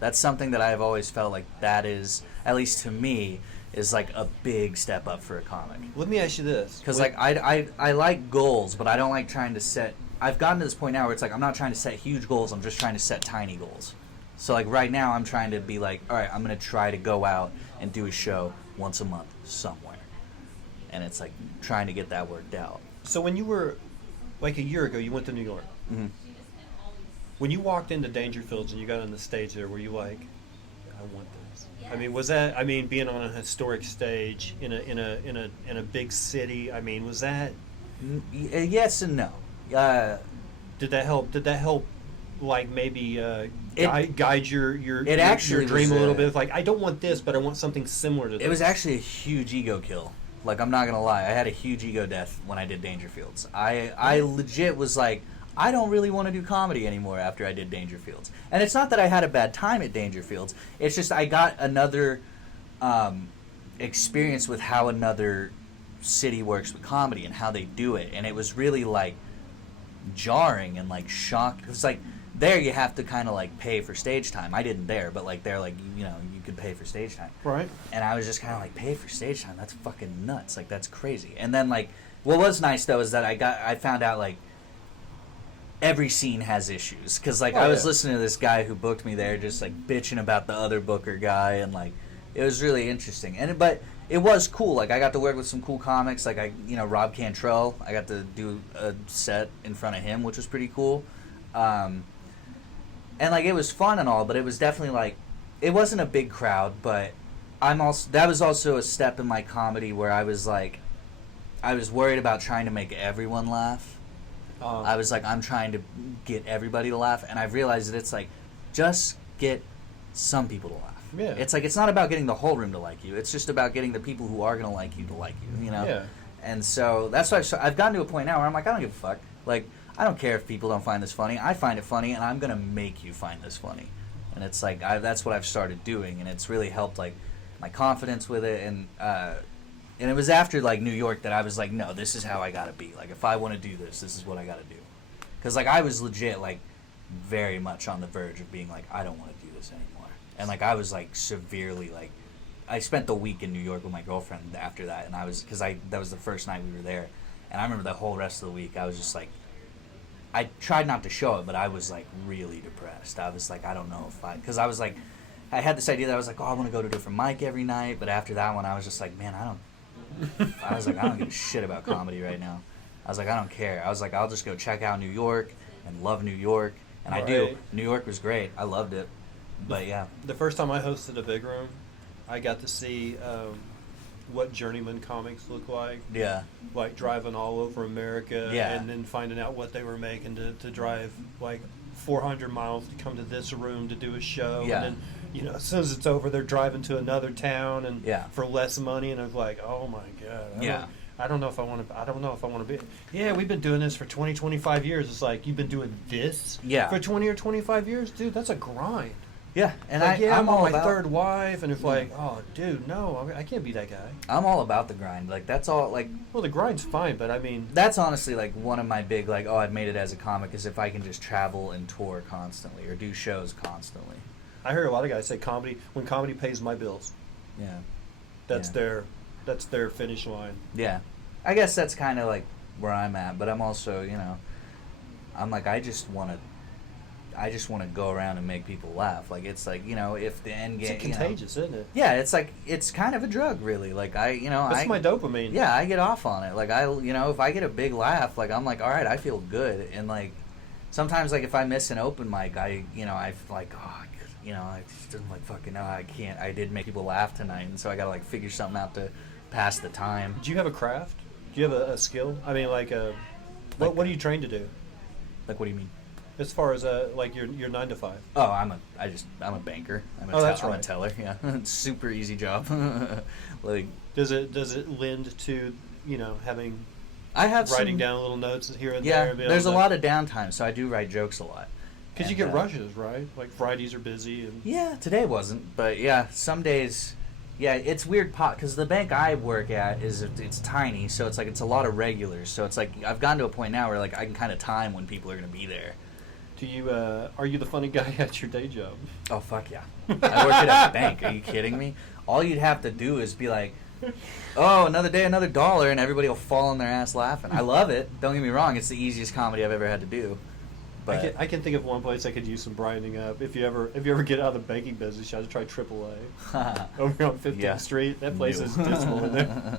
That's something that I've always felt like that is, at least to me, is like a big step up for a comic. Let me ask you this. Because like I like goals, but I don't like trying to set. I've gotten to this point now where it's like I'm not trying to set huge goals. I'm just trying to set tiny goals. So like right now I'm trying to be like, all right, I'm gonna try to go out and do a show once a month somewhere, and it's like trying to get that worked out. So when you were like a year ago, you went to New York. Mm-hmm. When you walked into Dangerfield and you got on the stage there, were you like, I want this? I mean, was that? I mean, being on a historic stage in a big city. I mean, was that? Yes and no. Did that help? Like maybe guide your actually dream was a little bit? Like, I don't want this, but I want something similar to this. It was actually a huge ego kill. Like, I'm not gonna lie, I had a huge ego death when I did Dangerfields. I legit was like, I don't really want to do comedy anymore after I did Dangerfields. And it's not that I had a bad time at Dangerfields. It's just I got another experience with how another city works with comedy and how they do it. And it was really, like, jarring and, like, shocked. It's like, there you have to kind of, like, pay for stage time. I didn't there, but, like, there, like, you know, you could pay for stage time. Right. And I was just kind of like, pay for stage time? That's fucking nuts. Like, that's crazy. And then, like, what was nice, though, is that I found out, like, every scene has issues. Because, like, I was listening to this guy who booked me there just, like, bitching about the other booker guy. And, like, it was really interesting. But it was cool. Like, I got to work with some cool comics. Like, Rob Cantrell, I got to do a set in front of him, which was pretty cool. And, like, it was fun and all, but it was definitely, like, it wasn't a big crowd, but that was also a step in my comedy where I was, like, I was worried about trying to make everyone laugh. I was like, I'm trying to get everybody to laugh, and I've realized that it's like, just get some people to laugh. Yeah. It's like, it's not about getting the whole room to like you. It's just about getting the people who are going to like you, you know? Yeah. And so that's why I've gotten to a point now where I'm like, I don't give a fuck. Like, I don't care if people don't find this funny. I find it funny, and I'm going to make you find this funny. And it's like, that's what I've started doing, and it's really helped, like, my confidence with it. And it was after, like, New York that I was like, no, this is how I got to be. Like, if I want to do this is what I got to do. Because, like, I was legit, like, very much on the verge of being like, I don't want to do this anymore. And, like, I was, like, severely, like, I spent the week in New York with my girlfriend after that, and that was the first night we were there. And I remember the whole rest of the week, I was just, like, I tried not to show it, but I was, like, really depressed. I was like, I don't know if because I was like, I had this idea that I was like, oh, I want to go to a different mic every night. But after that one, I was just like, man, I don't give a shit about comedy right now. I was like, I don't care. I was like, I'll just go check out New York and love New York. And I do. New York was great. I loved it. But yeah. The first time I hosted a big room, I got to see what Journeymen comics look like. Yeah. Like driving all over America. Yeah. And then finding out what they were making to drive like 400 miles to come to this room to do a show. Yeah. And then, you know, as soon as it's over, they're driving to another town and Yeah. for less money. And I was like, oh my God. I don't know if I want to be. Yeah, we've been doing this for 20, 25 years. It's like, you've been doing this for 20 or 25 years? Dude, that's a grind. Yeah, and like, I'm all on my about, third wife, and it's like, oh, dude, no, I can't be that guy. I'm all about the grind. Like, that's all, like... Well, the grind's fine, but I mean... That's honestly, like, one of my big, like, oh, I've made it as a comic, is if I can just travel and tour constantly, or do shows constantly. I hear a lot of guys say when comedy pays my bills. Yeah. That's their finish line. Yeah. I guess that's kind of, like, where I'm at, but I'm also, you know, I'm like, I just want to go around and make people laugh. Like, it's like, you know, if the end game... It's contagious, isn't it? Yeah, it's like, it's kind of a drug, really. Like, That's my dopamine. Yeah, I get off on it. Like, if I get a big laugh, like, I'm like, all right, I feel good. And, like, sometimes, like, if I miss an open mic, I like, oh, you know, I just am like, fucking, no, I can't. I did make people laugh tonight, and so I got to, like, figure something out to pass the time. Do you have a craft? Do you have a skill? I mean, like, what are you trained to do? Like, what do you mean? As far as like your 9 to 5. Oh, I'm a banker. I'm a teller. Yeah, it's super easy job. Like, does it lend to, you know, having I have writing down little notes here and there? Yeah, there's a lot of downtime, so I do write jokes a lot. Because you get rushes, right? Like Fridays are busy. And yeah, today wasn't, but yeah, some days. Yeah, it's weird because the bank I work at it's tiny, so it's like it's a lot of regulars. So it's like I've gotten to a point now where like I can kind of time when people are going to be there. Do you are you the funny guy at your day job? Oh fuck yeah! I work at a bank. Are you kidding me? All you'd have to do is be like, "Oh, another day, another dollar," and everybody will fall on their ass laughing. I love it. Don't get me wrong; it's the easiest comedy I've ever had to do. But I can think of one place I could use some brightening up. If you ever get out of the banking business, you have to try AAA over on 15th Street. That place is dismal in there.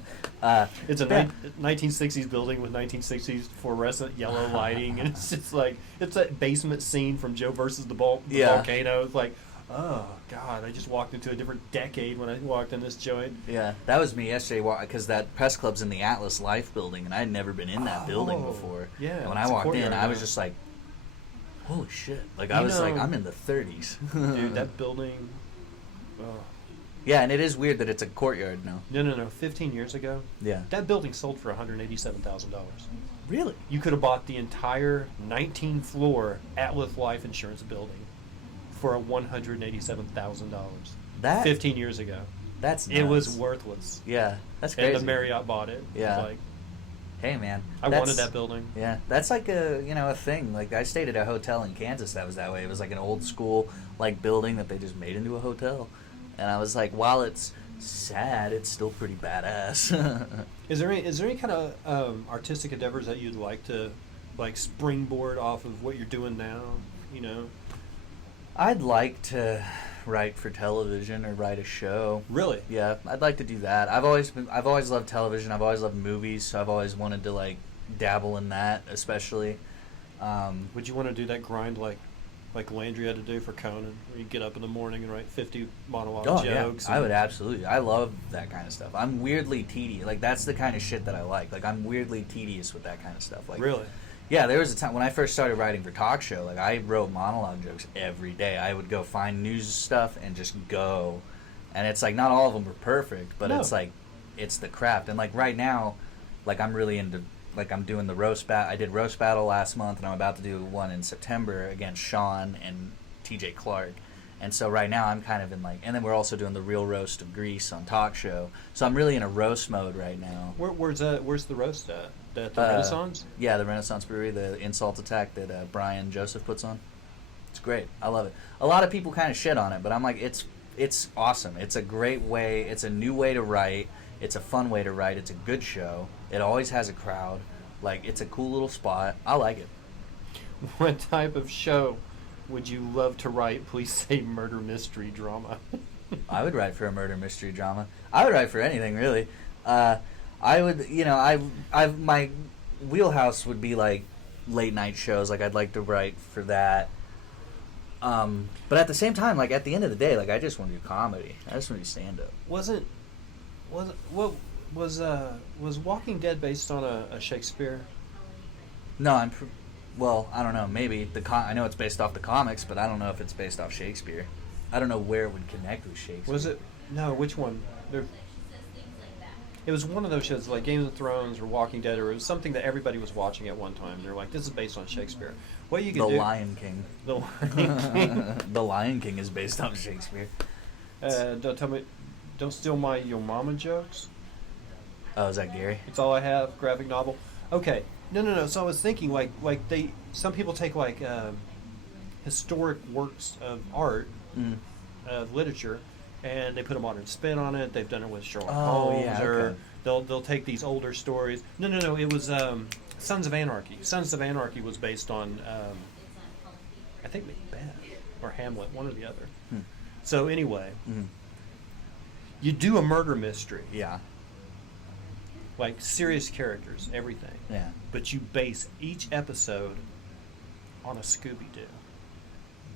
It's a 1960s building with 1960s fluorescent yellow lighting, and it's just like it's that basement scene from Joe versus the volcano. It's like, oh god, I just walked into a different decade when I walked in this joint. Yeah, that was me yesterday because that press club's in the Atlas Life building, and I had never been in that building before. Yeah, and when I walked in, I was just like, Holy shit! Like You I was know- like, I'm in the 30s. Dude, that building. Oh. Yeah, and it is weird that it's a courtyard now. No. 15 years ago, Yeah. that building sold for $187,000. Really? You could have bought the entire 19-floor Atlas Life Insurance building for $187,000. That 15 years ago. That's It was nuts. worthless. Yeah, that's crazy. And the Marriott bought it. Yeah. It's like, Hey man, I that's- wanted that building. Yeah, that's like a thing. Like I stayed at a hotel in Kansas that was that way. It was like an old school like building that they just made into a hotel, and I was like, while it's sad, it's still pretty badass. Is there any kind of artistic endeavors that you'd like to like springboard off of what you're doing now? You know, I'd like to write for television or write a show. really? Yeah, I'd like to do that. I've always loved television. I've always loved movies, so I've always wanted to like dabble in that, especially. Would you want to do that grind like Landry had to do for Conan, where you get up in the morning and write 50 monologue jokes? I would absolutely. I love that kind of stuff. I'm weirdly tedious. Like that's the kind of shit that I like. Like I'm weirdly tedious with that kind of stuff. Like Really? Yeah, there was a time when I first started writing for talk show. Like I wrote monologue jokes every day. I would go find news stuff and just go, and it's like not all of them were perfect, but No. it's like it's the craft. And like right now, like I'm really into like I'm doing the roast battle. I did roast battle last month, and I'm about to do one in September against Sean and TJ Clark. And so right now I'm kind of in like, and then we're also doing the real roast of Greece on talk show. So I'm really in a roast mode right now. Where's the roast at? At the Renaissance? Yeah, the Renaissance Brewery, the insult attack that Brian Joseph puts on. It's great. I love it. A lot of people kind of shit on it, but I'm like, it's awesome. It's a great way. It's a new way to write. It's a fun way to write. It's a good show. It always has a crowd. Like, it's a cool little spot. I like it. What type of show would you love to write? Please say murder mystery drama. I would write for a murder mystery drama. I would write for anything, really. I would, my wheelhouse would be like late night shows. Like I'd like to write for that. But at the same time, like at the end of the day, like I just want to do comedy. I just want to do stand up. Was Walking Dead based on a Shakespeare? No, well, I don't know. Maybe I know it's based off the comics, but I don't know if it's based off Shakespeare. I don't know where it would connect with Shakespeare. Was it? No, which one? It was one of those shows like Game of Thrones or Walking Dead, or it was something that everybody was watching at one time. They're like, "This is based on Shakespeare." What you could The do? Lion King. The Lion King. The Lion King is based on Shakespeare. Don't tell me. Don't steal my Yo Mama jokes. Oh, is that Gary? It's all I have. Graphic novel. Okay. No. So I was thinking some people take like historic works of art, of literature, and they put a modern spin on it. They've done it with Sherlock Holmes, yeah, or okay. they'll take these older stories. No. It was Sons of Anarchy. Sons of Anarchy was based on I think Macbeth or Hamlet, one or the other. So anyway, you do a murder mystery, Yeah. like serious characters, everything, Yeah. but you base each episode on a Scooby-Doo.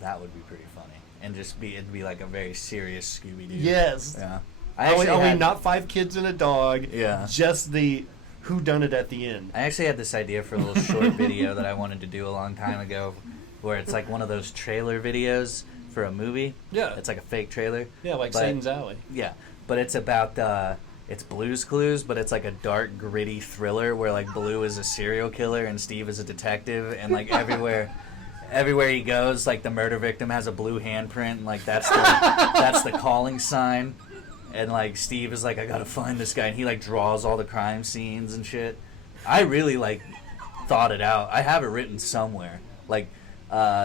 That would be pretty funny. And it'd be like a very serious Scooby-Doo. Yes. Yeah. Only not 5 kids and a dog. Yeah. Just the whodunit at the end. I actually had this idea for a little short video that I wanted to do a long time ago, where it's like one of those trailer videos for a movie. Yeah. It's like a fake trailer. Yeah, like but- Satan's Alley. Yeah, but it's about it's Blue's Clues, but it's like a dark, gritty thriller where like Blue is a serial killer and Steve is a detective, and like everywhere he goes, like the murder victim has a blue handprint, and like that's the calling sign. And like Steve is like, I gotta find this guy, and he like draws all the crime scenes and shit. I really like thought it out. I have it written somewhere, like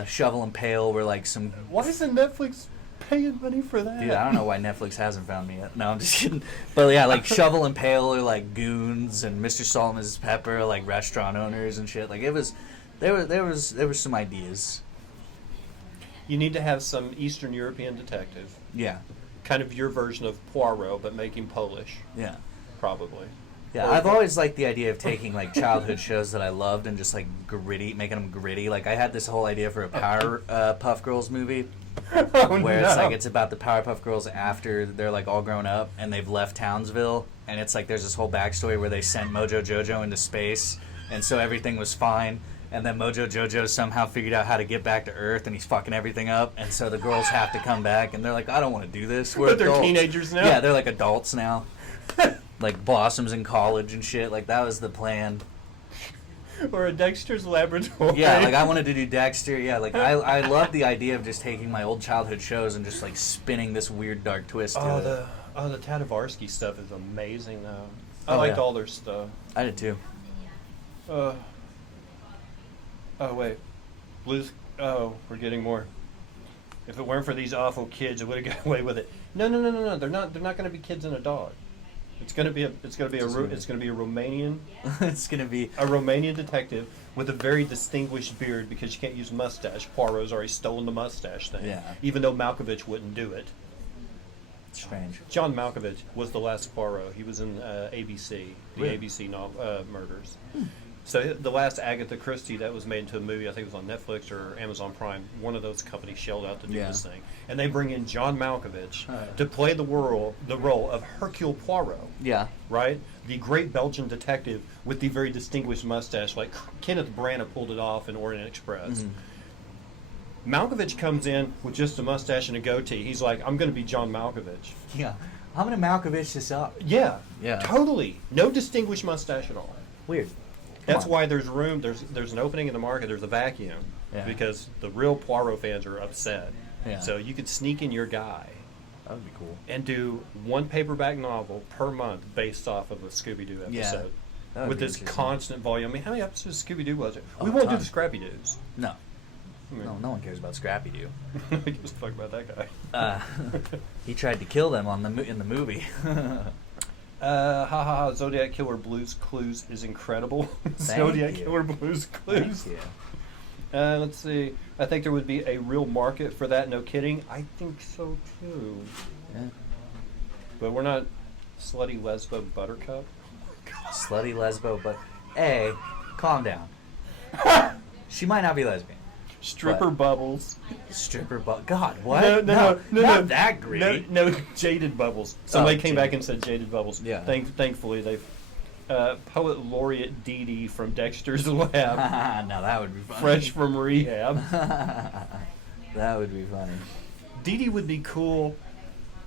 Shovel and Pail were like some. Why isn't Netflix paying money for that? Dude, I don't know why Netflix hasn't found me yet. No, I'm just kidding. But yeah, like Shovel and Pail are like goons, and Mr. Salt and Mrs. Pepper are like restaurant owners and shit. Like it was, there was some ideas. You need to have some Eastern European detective, Yeah, kind of your version of Poirot, but make him Polish, yeah, probably. yeah. I've always liked the idea of taking like childhood shows that I loved and just like making them gritty. Like I had this whole idea for a Powerpuff Girls movie. Where it's like it's about the Powerpuff Girls after they're like all grown up and they've left Townsville, and it's like there's this whole backstory where they sent Mojo Jojo into space, and so everything was fine, And then Mojo Jojo somehow figured out how to get back to Earth, and he's fucking everything up. And so the girls have to come back, and they're like, I don't want to do this. We're But they're adults. teenagers now? Yeah, they're like adults now. Like Blossom's in college and shit. Like, that was the plan. Or a Dexter's Laboratory. Yeah, like I wanted to do Dexter. Yeah, like I love the idea of just taking my old childhood shows and just like spinning this weird dark twist to it. The Tadavarsky stuff is amazing, though. I Oh, liked yeah. all their stuff. I did too. Oh, wait. Blues. Oh, we're getting more. If it weren't for these awful kids, I would have got away with it. No. They're not going to be kids and a dog. It's going to be a Romanian. It's gonna be. A Romanian detective with a very distinguished beard because you can't use mustache. Poirot's already stolen the mustache thing. Yeah. Even though Malkovich wouldn't do it. Strange. John Malkovich was the last Poirot. He was in ABC, the Really? ABC murders. So the last Agatha Christie that was made into a movie, I think it was on Netflix or Amazon Prime. One of those companies shelled out to do this thing, and they bring in John Malkovich to play the role of Hercule Poirot. Yeah. Right, the great Belgian detective with the very distinguished mustache, like Kenneth Branagh pulled it off in Orient Express. Malkovich comes in with just a mustache and a goatee. He's like, I'm going to be John Malkovich. Yeah. I'm gonna Malkovich this up. Yeah, Yeah. totally. No distinguished mustache at all. Weird. That's on. why there's room. There's an opening in the market. There's a vacuum Yeah. because the real Poirot fans are upset. Yeah. So you could sneak in your guy That would be cool. and do one paperback novel per month based off of a Scooby-Doo episode. Yeah. That would With be this interesting. constant volume. I mean, how many episodes of Scooby-Doo was it? Oh, We a won't do ton. the Scrappy Doos. No. No one cares about Scrappy Doo. Who gives a fuck about that guy? He tried to kill them in the movie. Zodiac Killer Blues Clues is incredible. Thank Zodiac you. Killer Blues Clues. Thank you. Let's see. I think there would be a real market for that. No kidding. I think so too. Yeah. But we're not slutty lesbo buttercup. Slutty lesbo, but hey, calm down. She might not be lesbian. Stripper What? Bubbles. Stripper, but God, what? No, not that great. No, Jaded Bubbles. Somebody came back Jaded. and said Jaded Bubbles. Yeah. Thankfully, they've. Poet laureate Dee Dee from Dexter's Lab, Now that would be funny. fresh from rehab. That would be funny. Dee Dee would be cool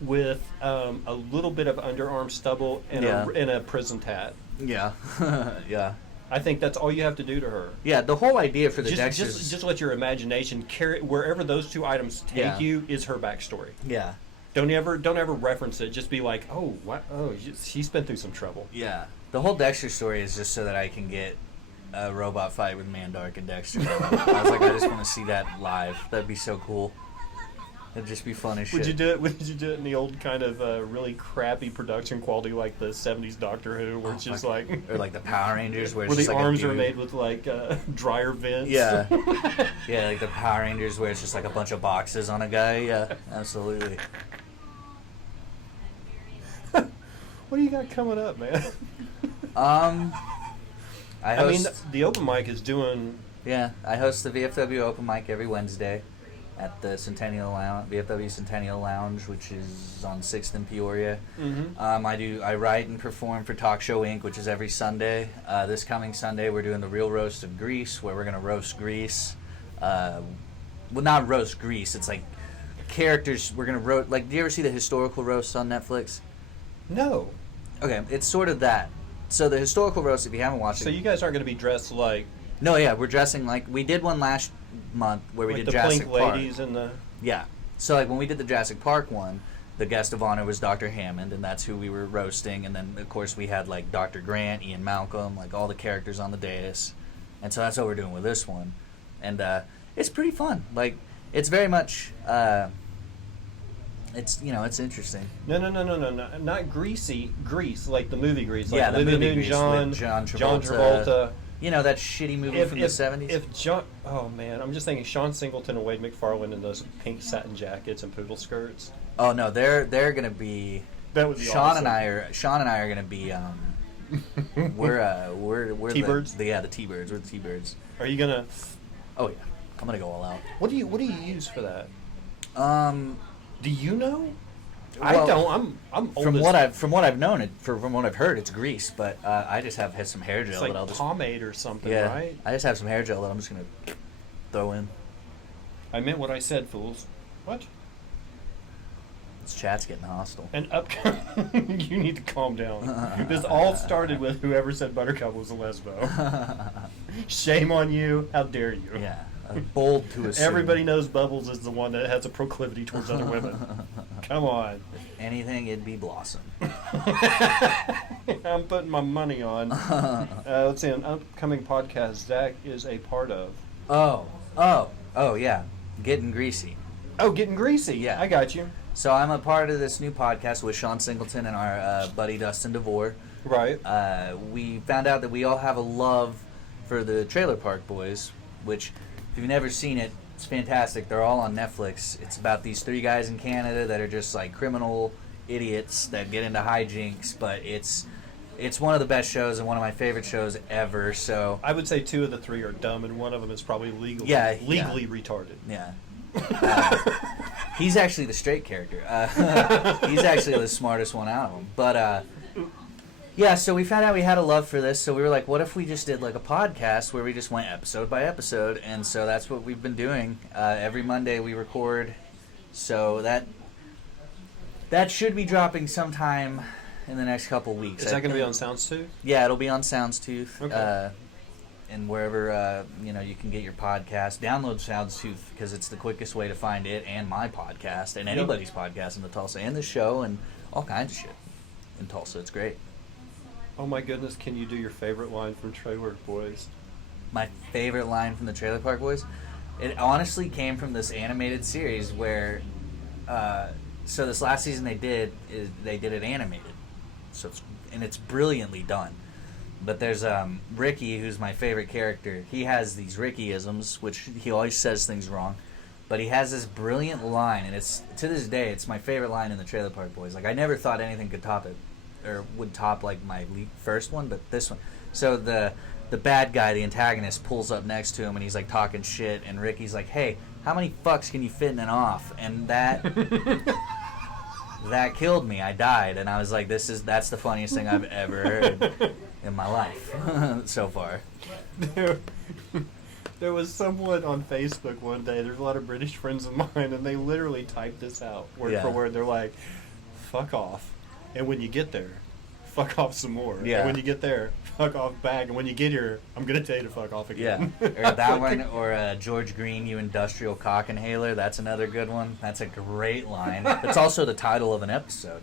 with a little bit of underarm stubble and, Yeah. and a prison tat. Yeah. Yeah. I think that's all you have to do to her. Yeah, the whole idea for the Just, Dexters... just let your imagination carry wherever those two items take Yeah. you is her backstory. Yeah. Don't ever reference it. Just be like, oh, what? Oh, she's been through some trouble. Yeah. The whole Dexter story is just so that I can get a robot fight with Mandark and Dexter. I was like, I just want to see that live. That'd be so cool. It'd just be fun as shit. Would you do it? Would you do it in the old kind of really crappy production quality, like the '70s Doctor Who, where it's just like, Or like the Power Rangers, where it's where just the like arms a are dude. made with like dryer vents? Yeah. Yeah, like the Power Rangers, where it's just like a bunch of boxes on a guy. Yeah, absolutely. What do you got coming up, man? I I mean, host. the open mic is doing. Yeah, I host the VFW open mic every Wednesday at the Centennial Lounge, VFW Centennial Lounge, which is on 6th and Peoria. I write and perform for Talk Show Inc., which is every Sunday. This coming Sunday, we're doing the Real Roast of Grease, where we're going to roast Grease. Well, not roast Grease. It's like characters. We're going to roast. Like, do you ever see the historical roasts on Netflix? No. Okay, it's sort of that. So the historical roast, if you haven't watched So it. you guys aren't going to be dressed like No, yeah, we're dressing like we did one last month where we like did the Jurassic Plink Park. ladies and the. Yeah. So like when we did the Jurassic Park one, the guest of honor was Dr. Hammond, and that's who we were roasting. And then of course we had like Dr. Grant, Ian Malcolm, like all the characters on the dais. And so that's what we're doing with this one, and it's pretty fun. Like it's very much. It's it's interesting. No, not Greasy. Grease, like the movie Grease. Like Yeah, the Olivia movie Grease Newton-John, with John John Travolta. Travolta. You know that shitty movie from the 70s? If John, oh man, I'm just thinking Sean Singleton and Wade McFarlane in those pink satin jackets and poodle skirts. Oh no, they're gonna be. That would be Sean awesome. and I are gonna be. We're T-Birds? the T-Birds. We're the T-Birds. Are you gonna? Oh yeah, I'm gonna go all out. What do you use for that? Um, Do you know? I Well, don't. I'm old From as- what I've known, from what I've heard, it's grease. But I just have some hair It's gel like that I'll just pomade or something, yeah. right? I just have some hair gel that I'm just gonna throw in. I meant what I said, fools. What? This chat's getting hostile. An upcoming. You need to calm down. This all started with whoever said Buttercup was a lesbo. Shame on you. How dare you? Yeah, bold to assume. Everybody knows Bubbles is the one that has a proclivity towards other women. Come on. If anything, it'd be Blossom. I'm putting my money on. Let's see, an upcoming podcast Zach is a part of. Oh, yeah. Getting Greasy. Oh, Getting Greasy. Yeah. I got you. So I'm a part of this new podcast with Sean Singleton and our buddy Dustin DeVore. Right. We found out that we all have a love for the Trailer Park Boys, which, if you've never seen it, it's fantastic. They're all on Netflix. It's about these 3 guys in Canada that are just like criminal idiots that get into hijinks, but it's one of the best shows and one of my favorite shows ever. So I would say 2 of the 3 are dumb, and one of them is probably legally retarded. yeah. He's actually the straight character. He's actually the smartest one out of them. But yeah, so we found out we had a love for this. So we were like, what if we just did like a podcast where we just went episode by episode? And so that's what we've been doing. Every Monday we record. So that should be dropping sometime in the next couple weeks. Is that going to be on Sounds too? Yeah, it'll be on Soundstooth. Okay. And wherever you can get your podcast, download Soundstooth because it's the quickest way to find it and my podcast and anybody's podcast in the Tulsa and the show and all kinds of shit in Tulsa. It's great. Oh my goodness! Can you do your favorite line from Trailer Boys? My favorite line from the Trailer Park Boys, it honestly came from this animated series where, so this last season they did it animated, so it's brilliantly done. But there's Ricky, who's my favorite character. He has these Ricky-isms, which he always says things wrong. But he has this brilliant line, and it's to this day, it's my favorite line in the Trailer Park Boys. Like, I never thought anything could top it, or would top, like, my first one, but this one. So the bad guy, the antagonist, pulls up next to him, and he's, like, talking shit, and Ricky's like, hey, how many fucks can you fit in an off? And that killed me. I died, and I was like, that's the funniest thing I've ever heard in my life so far. There was someone on Facebook one day, there's a lot of British friends of mine, and they literally typed this out word for word. They're like, fuck off. And when you get there, fuck off some more. Yeah. And when you get there, fuck off back. And when you get here, I'm going to tell you to fuck off again. Yeah. Or that one, or George Green, you industrial cock inhaler. That's another good one. That's a great line. It's also the title of an episode.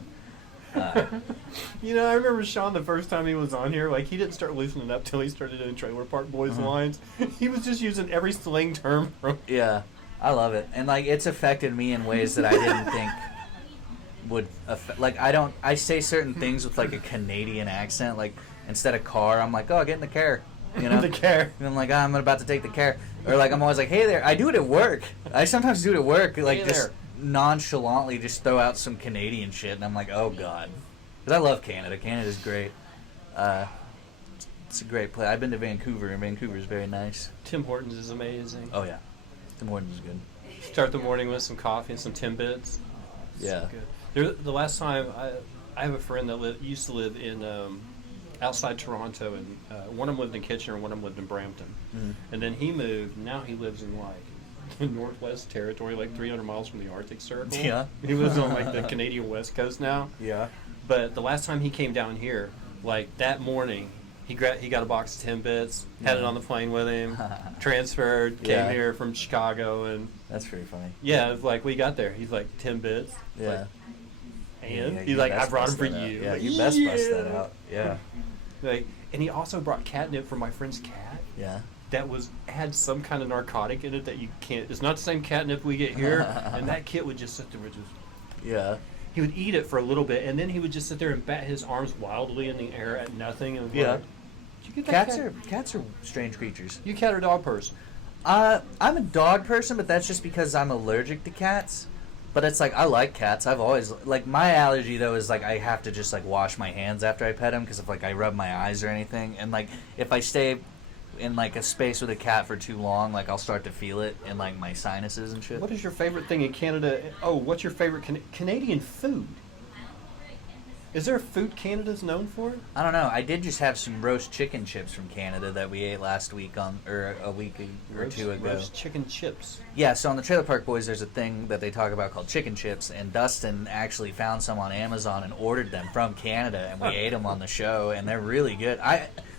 You know, I remember Sean the first time he was on here, like, he didn't start loosening up till he started doing Trailer Park Boys lines. He was just using every slang term from... Yeah, I love it. And, like, it's affected me in ways that I didn't think would affect... Like, I say certain things with, like, a Canadian accent. Like, instead of car, I'm like, oh, get in the car. You know? The car. And I'm like, oh, I'm about to take the car. Or, like, I'm always like, hey there. I do it at work. I sometimes do it at work. Like, Hey just... there. nonchalantly just throw out some Canadian shit, and I'm like, oh god, because I love Canada. Canada's great. It's a great place. I've been to Vancouver, and Vancouver's very nice. Tim Hortons is amazing. Oh yeah, Tim Hortons is good. Start the morning with some coffee and some Timbits. Yeah. So good. The last time I have a friend that used to live in outside Toronto, and one of them lived in Kitchener, and one of them lived in Brampton. Mm. And then he moved. Now he lives in like the Northwest Territory, like 300 miles from the Arctic Circle. Yeah. He lives on like the Canadian West Coast now. Yeah. But the last time he came down here, like that morning, he got a box of Timbits, had it on the plane with him, transferred, came here from Chicago, and That's pretty funny. yeah, like we got there, he's like Timbits. Yeah. Like, and Yeah, he's you like, best I brought bust them for that out. you. Yeah, Like, you best bust that out. Yeah. Like, and he also brought catnip for my friend's cat. Yeah. That had some kind of narcotic in it that you can't. It's not the same catnip we get here. And that kid would just sit there with just. Yeah. He would eat it for a little bit, and then he would just sit there and bat his arms wildly in the air at nothing. And Yeah. like, did you get that Cats are strange creatures. You cat or dog person? I'm a dog person, but that's just because I'm allergic to cats. But it's like, I like cats. I've always, like, my allergy, though, is, like, I have to just, like, wash my hands after I pet them because if, like, I rub my eyes or anything. And, like, if I stay in like a space with a cat for too long, like I'll start to feel it in like my sinuses and shit. What is your favorite thing in Canada? Oh, what's your favorite Canadian food? Is there a food Canada's known for? I don't know. I did just have some roast chicken chips from Canada that we ate last week or a week or two ago. Roast chicken chips. Yeah, so on the Trailer Park Boys, there's a thing that they talk about called chicken chips, and Dustin actually found some on Amazon and ordered them from Canada, and we ate them on the show, and they're really good.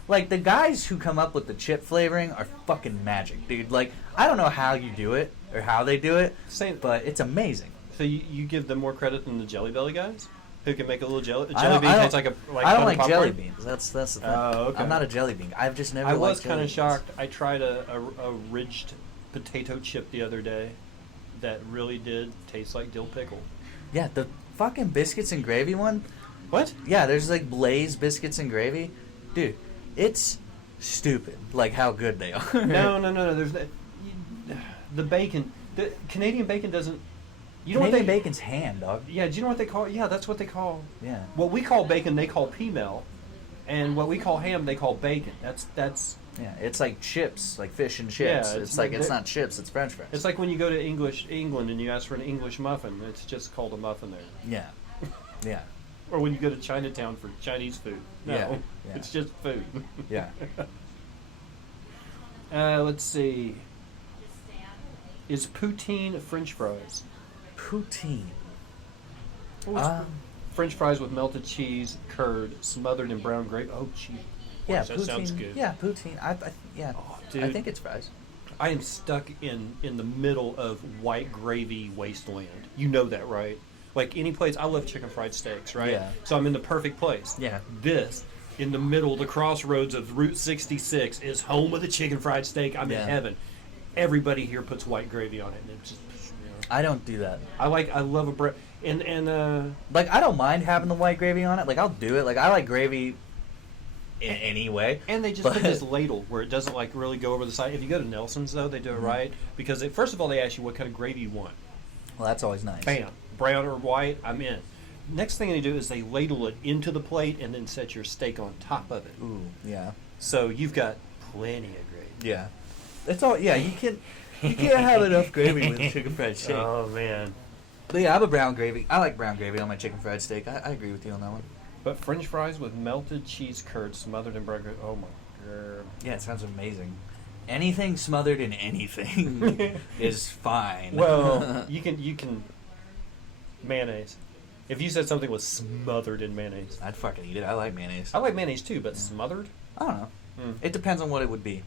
Like, the guys who come up with the chip flavoring are fucking magic, dude. Like, I don't know how you do it or how they do it, but it's amazing. So you give them more credit than the Jelly Belly guys? Who can make a little jelly bean taste like a I don't like jelly beans. That's the thing. Oh, okay. I'm not a jelly bean. I've just never. I liked was kind jelly of beans. shocked. I tried a ridged potato chip the other day that really did taste like dill pickle. Yeah, the fucking biscuits and gravy one. What? Yeah, there's like Blaze biscuits and gravy, dude. It's stupid, like how good they are. No. There's the bacon. The Canadian bacon doesn't. You know Canadian what bacon's ham, dog. Yeah, do you know what they call? Yeah, that's what they call. Yeah. What we call bacon, they call P-mel, and what we call ham, they call bacon. That's. Yeah, it's like chips, like fish and chips. Yeah, it's like it's not chips, it's French fries. It's like when you go to England and you ask for an English muffin. It's just called a muffin there. Yeah. Yeah. Or when you go to Chinatown for Chinese food. No, Yeah. it's just food. Yeah. Let's see. Is poutine French fries? Poutine. French fries with melted cheese, curd, smothered in brown gravy. Oh, gee. Yeah, that poutine. sounds good. Yeah, poutine. Yeah. Oh, dude. I think it's fries. I am stuck in the middle of white gravy wasteland. You know that, right? Like any place, I love chicken fried steaks, right? Yeah. So I'm in the perfect place. Yeah. This, in the middle, the crossroads of Route 66, is home of the chicken fried steak. I'm in heaven. Everybody here puts white gravy on it, and it's just. I don't do that. I love a bread, and like I don't mind having the white gravy on it. Like I'll do it. Like I like gravy in any way. And they just put this ladle where it doesn't like really go over the side. If you go to Nelson's though, they do it right because first of all they ask you what kind of gravy you want. Well, that's always nice. Bam, brown or white, I'm in. Next thing they do is they ladle it into the plate and then set your steak on top of it. Ooh, yeah. So you've got plenty of gravy. Yeah. It's all. Yeah, you can't have enough gravy with chicken fried steak. Oh man. But yeah, I'm a brown gravy. I like brown gravy on my chicken fried steak. I agree with you on that one. But French fries with melted cheese curd smothered in brown gravy. Oh my god. Yeah, it sounds amazing. Anything smothered in anything is fine. Well, you can mayonnaise. If you said something was smothered in mayonnaise, I'd fucking eat it. I like mayonnaise. I like mayonnaise too, but smothered. I don't know. It depends on what it would be.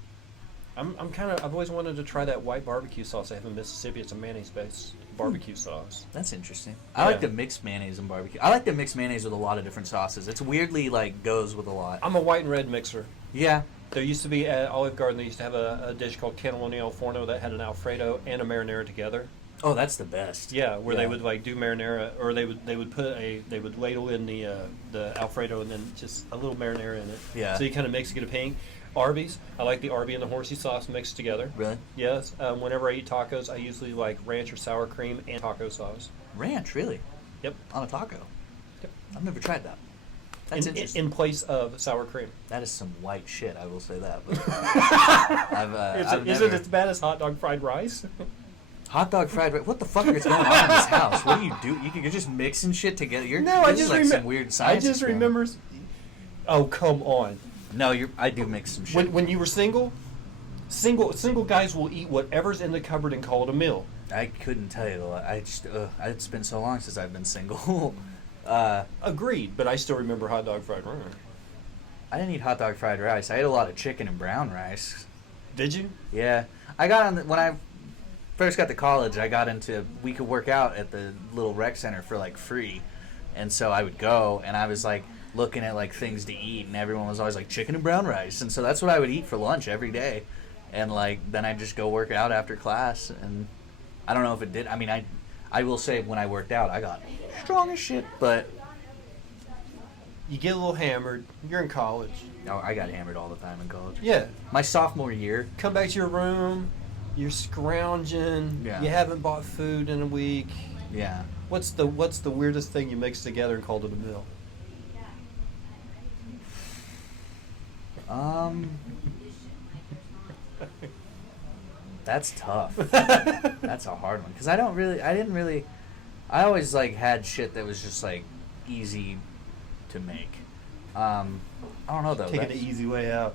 I've always wanted to try that white barbecue sauce they have in Mississippi. It's a mayonnaise-based barbecue sauce. That's interesting. I like to mix mayonnaise and barbecue. I like to mix mayonnaise with a lot of different sauces. It's weirdly like goes with a lot. I'm a white and red mixer. Yeah. There used to be at Olive Garden. They used to have a dish called cannelloni al forno that had an Alfredo and a marinara together. Oh, that's the best. Yeah, where they would like do marinara, or they would ladle in the Alfredo and then just a little marinara in it. Yeah. So you kind of mix to get a pink. Arby's, I like the Arby and the horsey sauce mixed together. Really? Yes. Whenever I eat tacos, I usually like ranch or sour cream and taco sauce. Ranch, really? Yep. On a taco? Yep. I've never tried that. That's interesting. In place of sour cream. That is some white shit, I will say that. But Is it as bad as hot dog fried rice? Hot dog fried rice? What the fuck is going on in this house? What do you do? You're just mixing shit together. I just like some weird science. I just remember. Oh, come on. No, I do mix some shit. When you were single guys will eat whatever's in the cupboard and call it a meal. I couldn't tell you. It's been so long since I've been single. Agreed, but I still remember hot dog fried rice. I didn't eat hot dog fried rice. I ate a lot of chicken and brown rice. Did you? Yeah. I got on when I first got to college, we could work out at the little rec center for like free. And so I would go and I was like looking at like things to eat and everyone was always like chicken and brown rice. And so that's what I would eat for lunch every day. And like then I'd just go work out after class and I don't know if it did. I mean, I will say when I worked out, I got strong as shit, but you get a little hammered. You're in college. No, I got hammered all the time in college. Yeah. My sophomore year. Come back to your room. You're scrounging. Yeah. You haven't bought food in a week. Yeah. What's the weirdest thing you mixed together and called it a meal? That's tough. That's a hard one because I always like had shit that was just like easy to make. I don't know though. Taking the easy way out.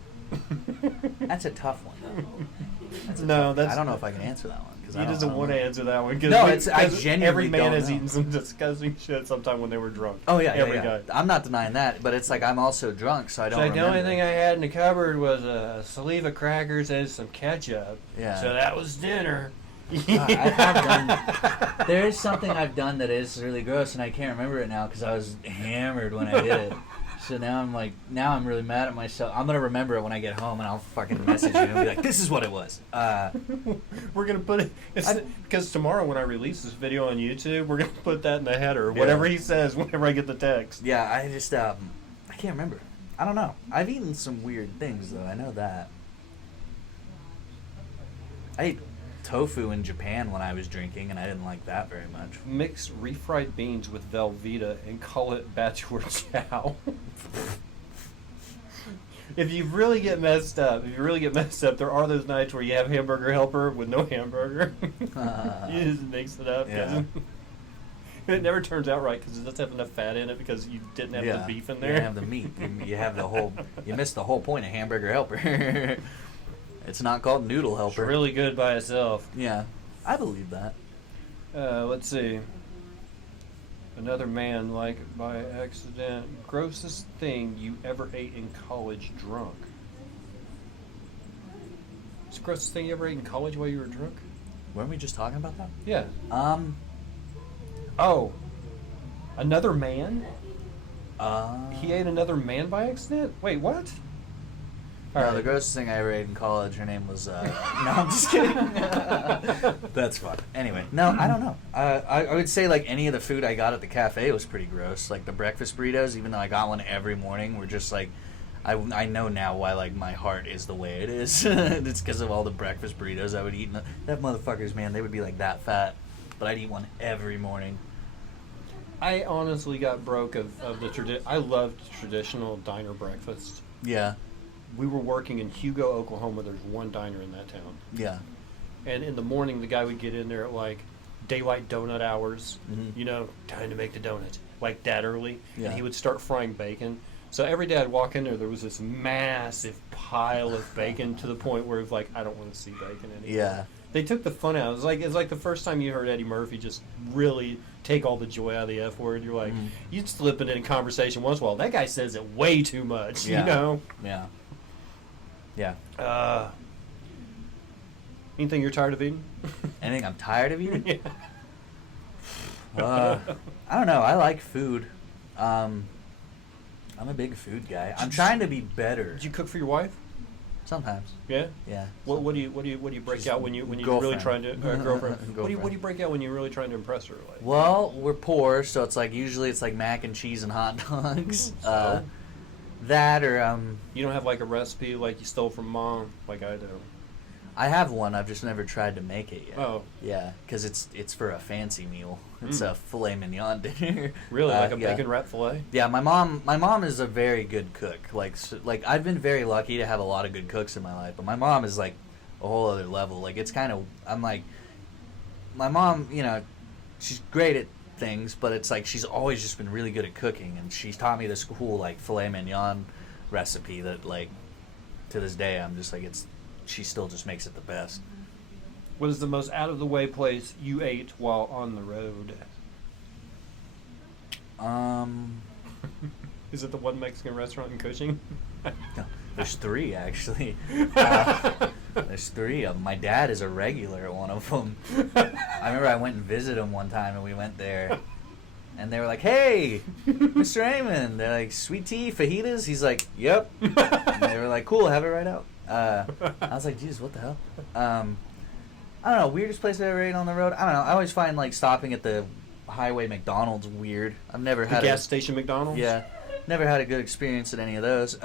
That's a tough one though. I don't know if I can answer that one because He doesn't want to answer that one. No, I genuinely every man don't has know. eaten some disgusting shit sometime when they were drunk. Oh yeah, every yeah. guy. I'm not denying that, but it's like I'm also drunk, so I don't. It's like the only remember. thing I had in the cupboard was a sleeve of crackers and some ketchup. Yeah. So that was dinner. I have done. There is something I've done that is really gross, and I can't remember it now because I was hammered when I did it. So now I'm really mad at myself. I'm gonna remember it when I get home, and I'll fucking message you and be like, "This is what it was." We're gonna put it because tomorrow when I release this video on YouTube, we're gonna put that in the header. Whatever he says, whenever I get the text. Yeah, I just I can't remember. I don't know. I've eaten some weird things though. I know that. I ate tofu in Japan when I was drinking, and I didn't like that very much. Mix refried beans with Velveeta and call it Batuor Chow. If you really get messed up, there are those nights where you have hamburger helper with no hamburger. You just mix it up. Yeah. It never turns out right because it doesn't have enough fat in it because you didn't have the beef in there. You didn't have the meat. You have the whole. You missed the whole point of hamburger helper. It's not called noodle helper. It's really good by itself. Yeah, I believe that. Let's see. Another man, like by accident. Grossest thing you ever ate in college drunk. What's the grossest thing you ever ate in college while you were drunk? Weren't we just talking about that? Yeah. Oh. Another man? He ate another man by accident? Wait, what? No, the grossest thing I ever ate in college, her name was, no, I'm just kidding. That's fun. Anyway, no, I don't know. I would say, like, any of the food I got at the cafe was pretty gross. Like, the breakfast burritos, even though I got one every morning, were just, like, I know now why, like, my heart is the way it is. It's because of all the breakfast burritos I would eat. And that motherfuckers, man, they would be, like, that fat. But I'd eat one every morning. I honestly got broke of the I loved traditional diner breakfast. Yeah. We were working in Hugo, Oklahoma. There's one diner in that town. Yeah. And in the morning, the guy would get in there at like daylight donut hours. Mhm. You know, time to make the donut. Like that early. Yeah. And he would start frying bacon. So every day I'd walk in there was this massive pile of bacon to the point where it was like, I don't want to see bacon anymore. Yeah. They took the fun out. It's like the first time you heard Eddie Murphy just really take all the joy out of the F word. You're like, you'd slip it in conversation once in a while. That guy says it way too much, Yeah. you know? Yeah. Yeah. Anything you're tired of eating? Anything I'm tired of eating? Yeah. I don't know. I like food. I'm a big food guy. I'm trying to be better. Did you cook for your wife? Sometimes. Yeah. Yeah. What do you break out when you're really girlfriend. trying to girlfriend? What do Girlfriend. you break out when you're really trying to impress her? Like? Well, we're poor, so it's like usually it's like mac and cheese and hot dogs. So? That or You don't have like a recipe like you stole from mom, like I do. I have one. I've just never tried to make it yet. Oh. Yeah, because it's for a fancy meal. It's a filet mignon dinner. Really, like a yeah. bacon wrap fillet? Yeah, my mom is a very good cook. Like I've been very lucky to have a lot of good cooks in my life, but my mom is like a whole other level. Like it's kind of I'm like my mom, you know, she's great at things, but it's like she's always just been really good at cooking, and she's taught me this cool like filet mignon recipe that like to this day I'm just like she still just makes it the best. What is the most out of the way place you ate while on the road? Is it the one Mexican restaurant in Cushing? No, there's three actually. There's three of them. My dad is a regular at one of them. I remember I went and visited him one time, and we went there, and they were like, "Hey, Mr. Amon." They're like, "Sweet tea, fajitas?" He's like, "Yep." And they were like, "Cool, have it right out." I was like, "Jesus, what the hell?" I don't know. Weirdest place I ever ate on the road. I don't know. I always find like stopping at the highway McDonald's weird. I've never had The gas station McDonald's? Yeah, never had a good experience at any of those.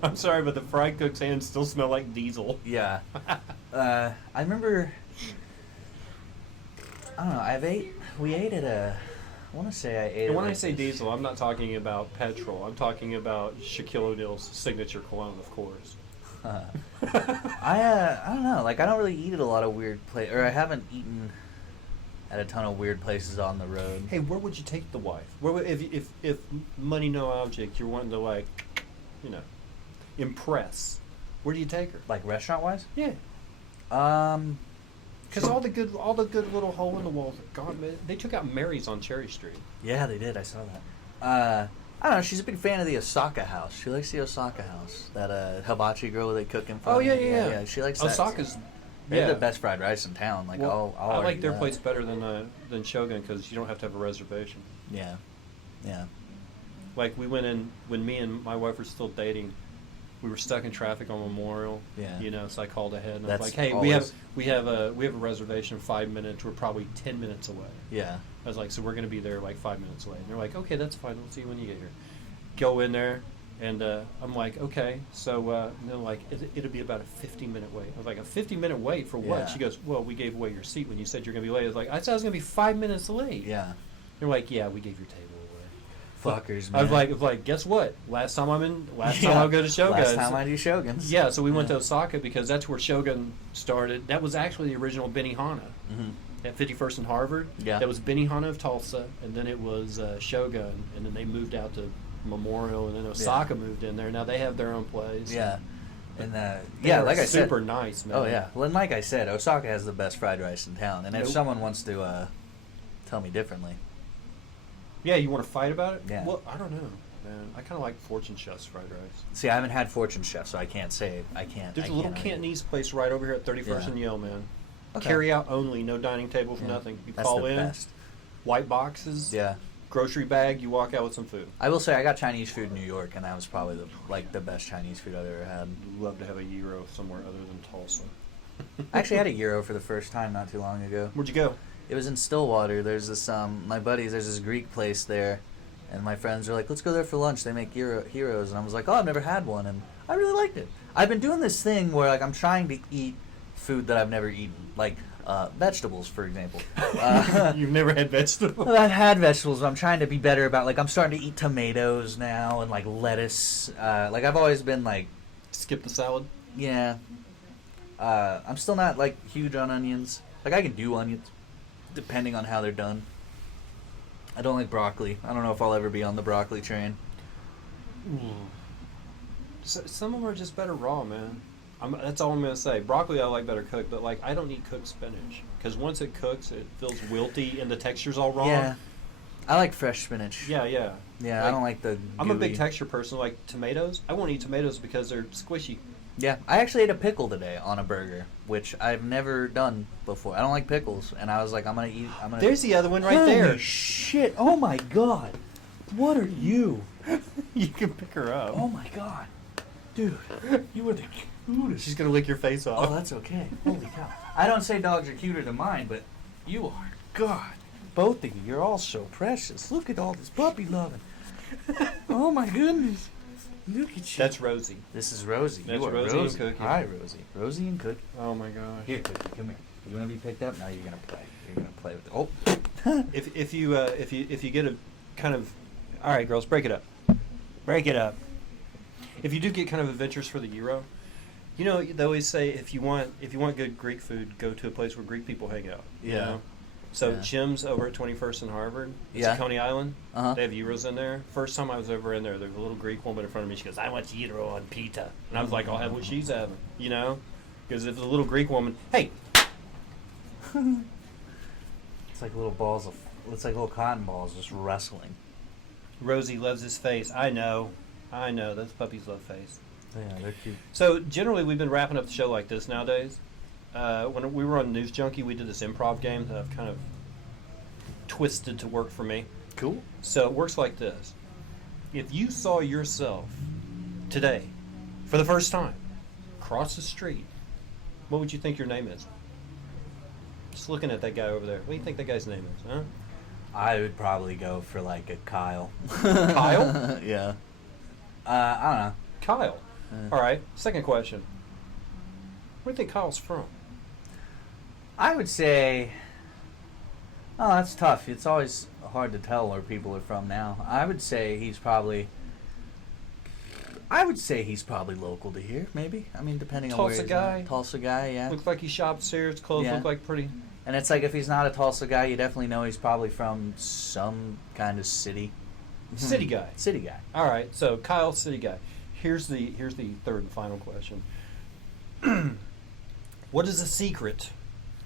I'm sorry, but the fry cook's hands still smell like diesel. Yeah. I remember. I don't know. We ate at I want to say I ate. And it when I like say this. diesel, I'm not talking about petrol. I'm talking about Shaquille O'Neal's signature cologne, of course. I don't know. Like I don't really eat at a lot of weird or I haven't eaten at a ton of weird places on the road. Hey, where would you take the wife? Where would, if money no object, you're wanting to like, you know, impress. Where do you take her? Like restaurant wise? Yeah. Because all the good little hole in the walls are gone. Man. They took out Mary's on Cherry Street. Yeah, they did. I saw that. I don't know. She's a big fan of the Osaka house. She likes the Osaka house. That hibachi girl they cook in front. Oh yeah. She likes that. Osaka's. They're the best fried rice in town. Like well, I'll I like argue their that. place better than Shogun because you don't have to have a reservation. Yeah. Like we went in when me and my wife were still dating. We were stuck in traffic on Memorial. Yeah. You know, so I called ahead and That's I was like, "Hey, always... we have a reservation 5 minutes. We're probably 10 minutes away." Yeah. I was like, "So we're going to be there like 5 minutes away." And they're like, "Okay, that's fine. We'll see you when you get here." Go in there, and I'm like, "Okay." So and they're like, "It'll be about a 15-minute wait." I was like, "A 15-minute wait for what?" Yeah. She goes, "Well, we gave away your seat when you said you're going to be late." I was like, "I said I was going to be 5 minutes late." Yeah. They're like, "Yeah, we gave your table away." Fuckers, man. I was like, "Guess what? Last time I'll go to Shogun." Last time I do Shoguns. Yeah, so we went to Osaka because that's where Shogun started. That was actually the original Benihana at 51st and Harvard. Yeah. That was Benihana of Tulsa, and then it was Shogun, and then they moved out to Memorial, and then Osaka moved in there. Now they have their own place. Yeah. And They're like I said, super nice, man. Oh yeah. Well, and like I said, Osaka has the best fried rice in town. And if Nope. someone wants to tell me differently, Yeah, you want to fight about it? Yeah. Well, I don't know, man. I kind of like Fortune Chef's fried rice. see, I haven't had Fortune Chef, so I can't say I can't. There's I a little can't Cantonese place right over here at 31st Yeah. and Yale, man. Okay. Carry out only, no dining table for Yeah. nothing. You That's call the in, best. white boxes, Yeah. grocery bag, you walk out with some food. I will say I got Chinese food in New York, and that was probably the best Chinese food I've ever had. I'd love to have a gyro somewhere other than Tulsa. I actually had a gyro for the first time not too long ago. Where'd you go? It was in Stillwater. There's this my buddies. There's this Greek place there, and my friends are like, "Let's go there for lunch. They make gyros," and I was like, "Oh, I've never had one," and I really liked it. I've been doing this thing where like I'm trying to eat food that I've never eaten, like vegetables, for example. You've never had vegetables? Well, I've had vegetables, but I'm trying to be better about like I'm starting to eat tomatoes now and like lettuce. Like I've always been like, Skip the salad? yeah. I'm still not like huge on onions. Like I can do onions, depending on how they're done. I don't like broccoli. I don't know if I'll ever be on the broccoli train. Some of them are just better raw, man. That's all I'm gonna say. Broccoli I like better cooked, but like I don't eat cooked spinach because once it cooks, it feels wilty and the texture's all wrong. Yeah, I like fresh spinach. Yeah. Yeah, I Like, don't like the. I'm a big gooey- texture person. Like tomatoes, I won't eat tomatoes because they're squishy. Yeah, I actually ate a pickle today on a burger, which I've never done before. I don't like pickles, and I was like, I'm gonna eat. There's the other one right Holy there. shit! Oh my god! What are you? You can pick her up. Oh my god, dude, you are the cutest. She's gonna lick your face off. Oh, that's okay. Holy cow! I don't say dogs are cuter than mine, but you are. God, both of you, you're all so precious. Look at all this puppy loving. Oh my goodness! Look at you. That's Rosie. This is Rosie. That's You are Rosie and Cookie. Hi, Rosie. Rosie and Cookie. Oh my gosh. Here, Cookie, come here. You want to be picked up? Now you're gonna play. You're gonna play with it. Oh. If you get a kind of, all right, girls, break it up. Break it up. If you do get kind of adventures for the gyro, you know they always say if you want good Greek food, go to a place where Greek people hang out. You Yeah. know? So Yeah. Jim's over at 21st and Harvard. It's Yeah. at Coney Island. Uh-huh. They have gyros in there. First time I was over in there was a little Greek woman in front of me. She goes, "I want gyro on pita," and I was like, "I'll have what she's having," you know, because if it's a little Greek woman, hey, It's like little balls of. It's like little cotton balls just wrestling. Rosie loves his face. I know. Those puppies love face. Yeah, they're cute. So generally, we've been wrapping up the show like this nowadays. When we were on News Junkie, we did this improv game that I've kind of twisted to work for me. Cool. So it works like this: if you saw yourself today, for the first time, cross the street, what would you think your name is? Just looking at that guy over there, what do you think that guy's name is? Huh? I would probably go for like a Kyle. Kyle? Yeah. I don't know. Kyle. Uh. All right. Second question: where do you think Kyle's from? I would say Oh, that's tough. It's always hard to tell where people are from now. I would say he's probably local to here, maybe. I mean, depending on where Tulsa he's guy? at. Tulsa guy, yeah. Looks like he shops here. His clothes Yeah. look like pretty. And it's like if he's not a Tulsa guy, you definitely know he's probably from some kind of city. City guy. City guy. All right, so Kyle, city guy. Here's the third and final question. What is a secret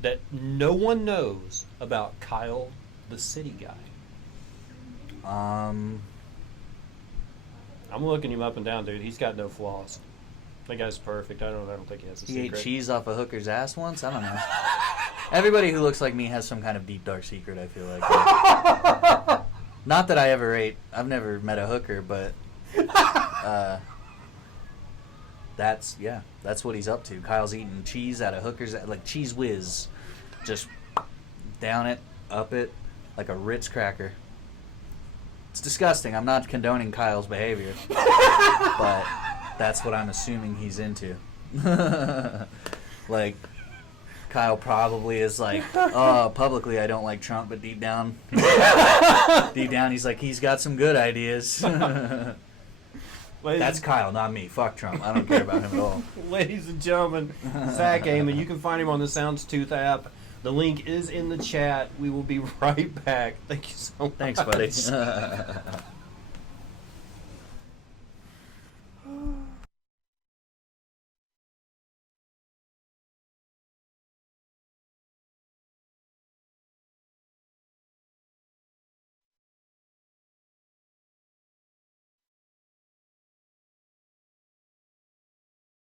that no one knows about Kyle, the city guy? I'm looking him up and down, dude. He's got no flaws. That guy's perfect. I don't think he has a He secret. ate cheese off a hooker's ass once? I don't know. Everybody who looks like me has some kind of deep, dark secret, I feel like. Not that I ever ate. I've never met a hooker, but that's what he's up to. Kyle's eating cheese at a hooker's, like Cheese Whiz. Just down it, up it, like a Ritz cracker. It's disgusting. I'm not condoning Kyle's behavior, but that's what I'm assuming he's into. Like, Kyle probably is like, oh, publicly I don't like Trump, but deep down he's like, he's got some good ideas. That's Kyle, not me. Fuck Trump. I don't care about him at all. Ladies and gentlemen, Zach Amon. You can find him on the Soundstooth app. The link is in the chat. We will be right back. Thank you so much. Thanks, buddy.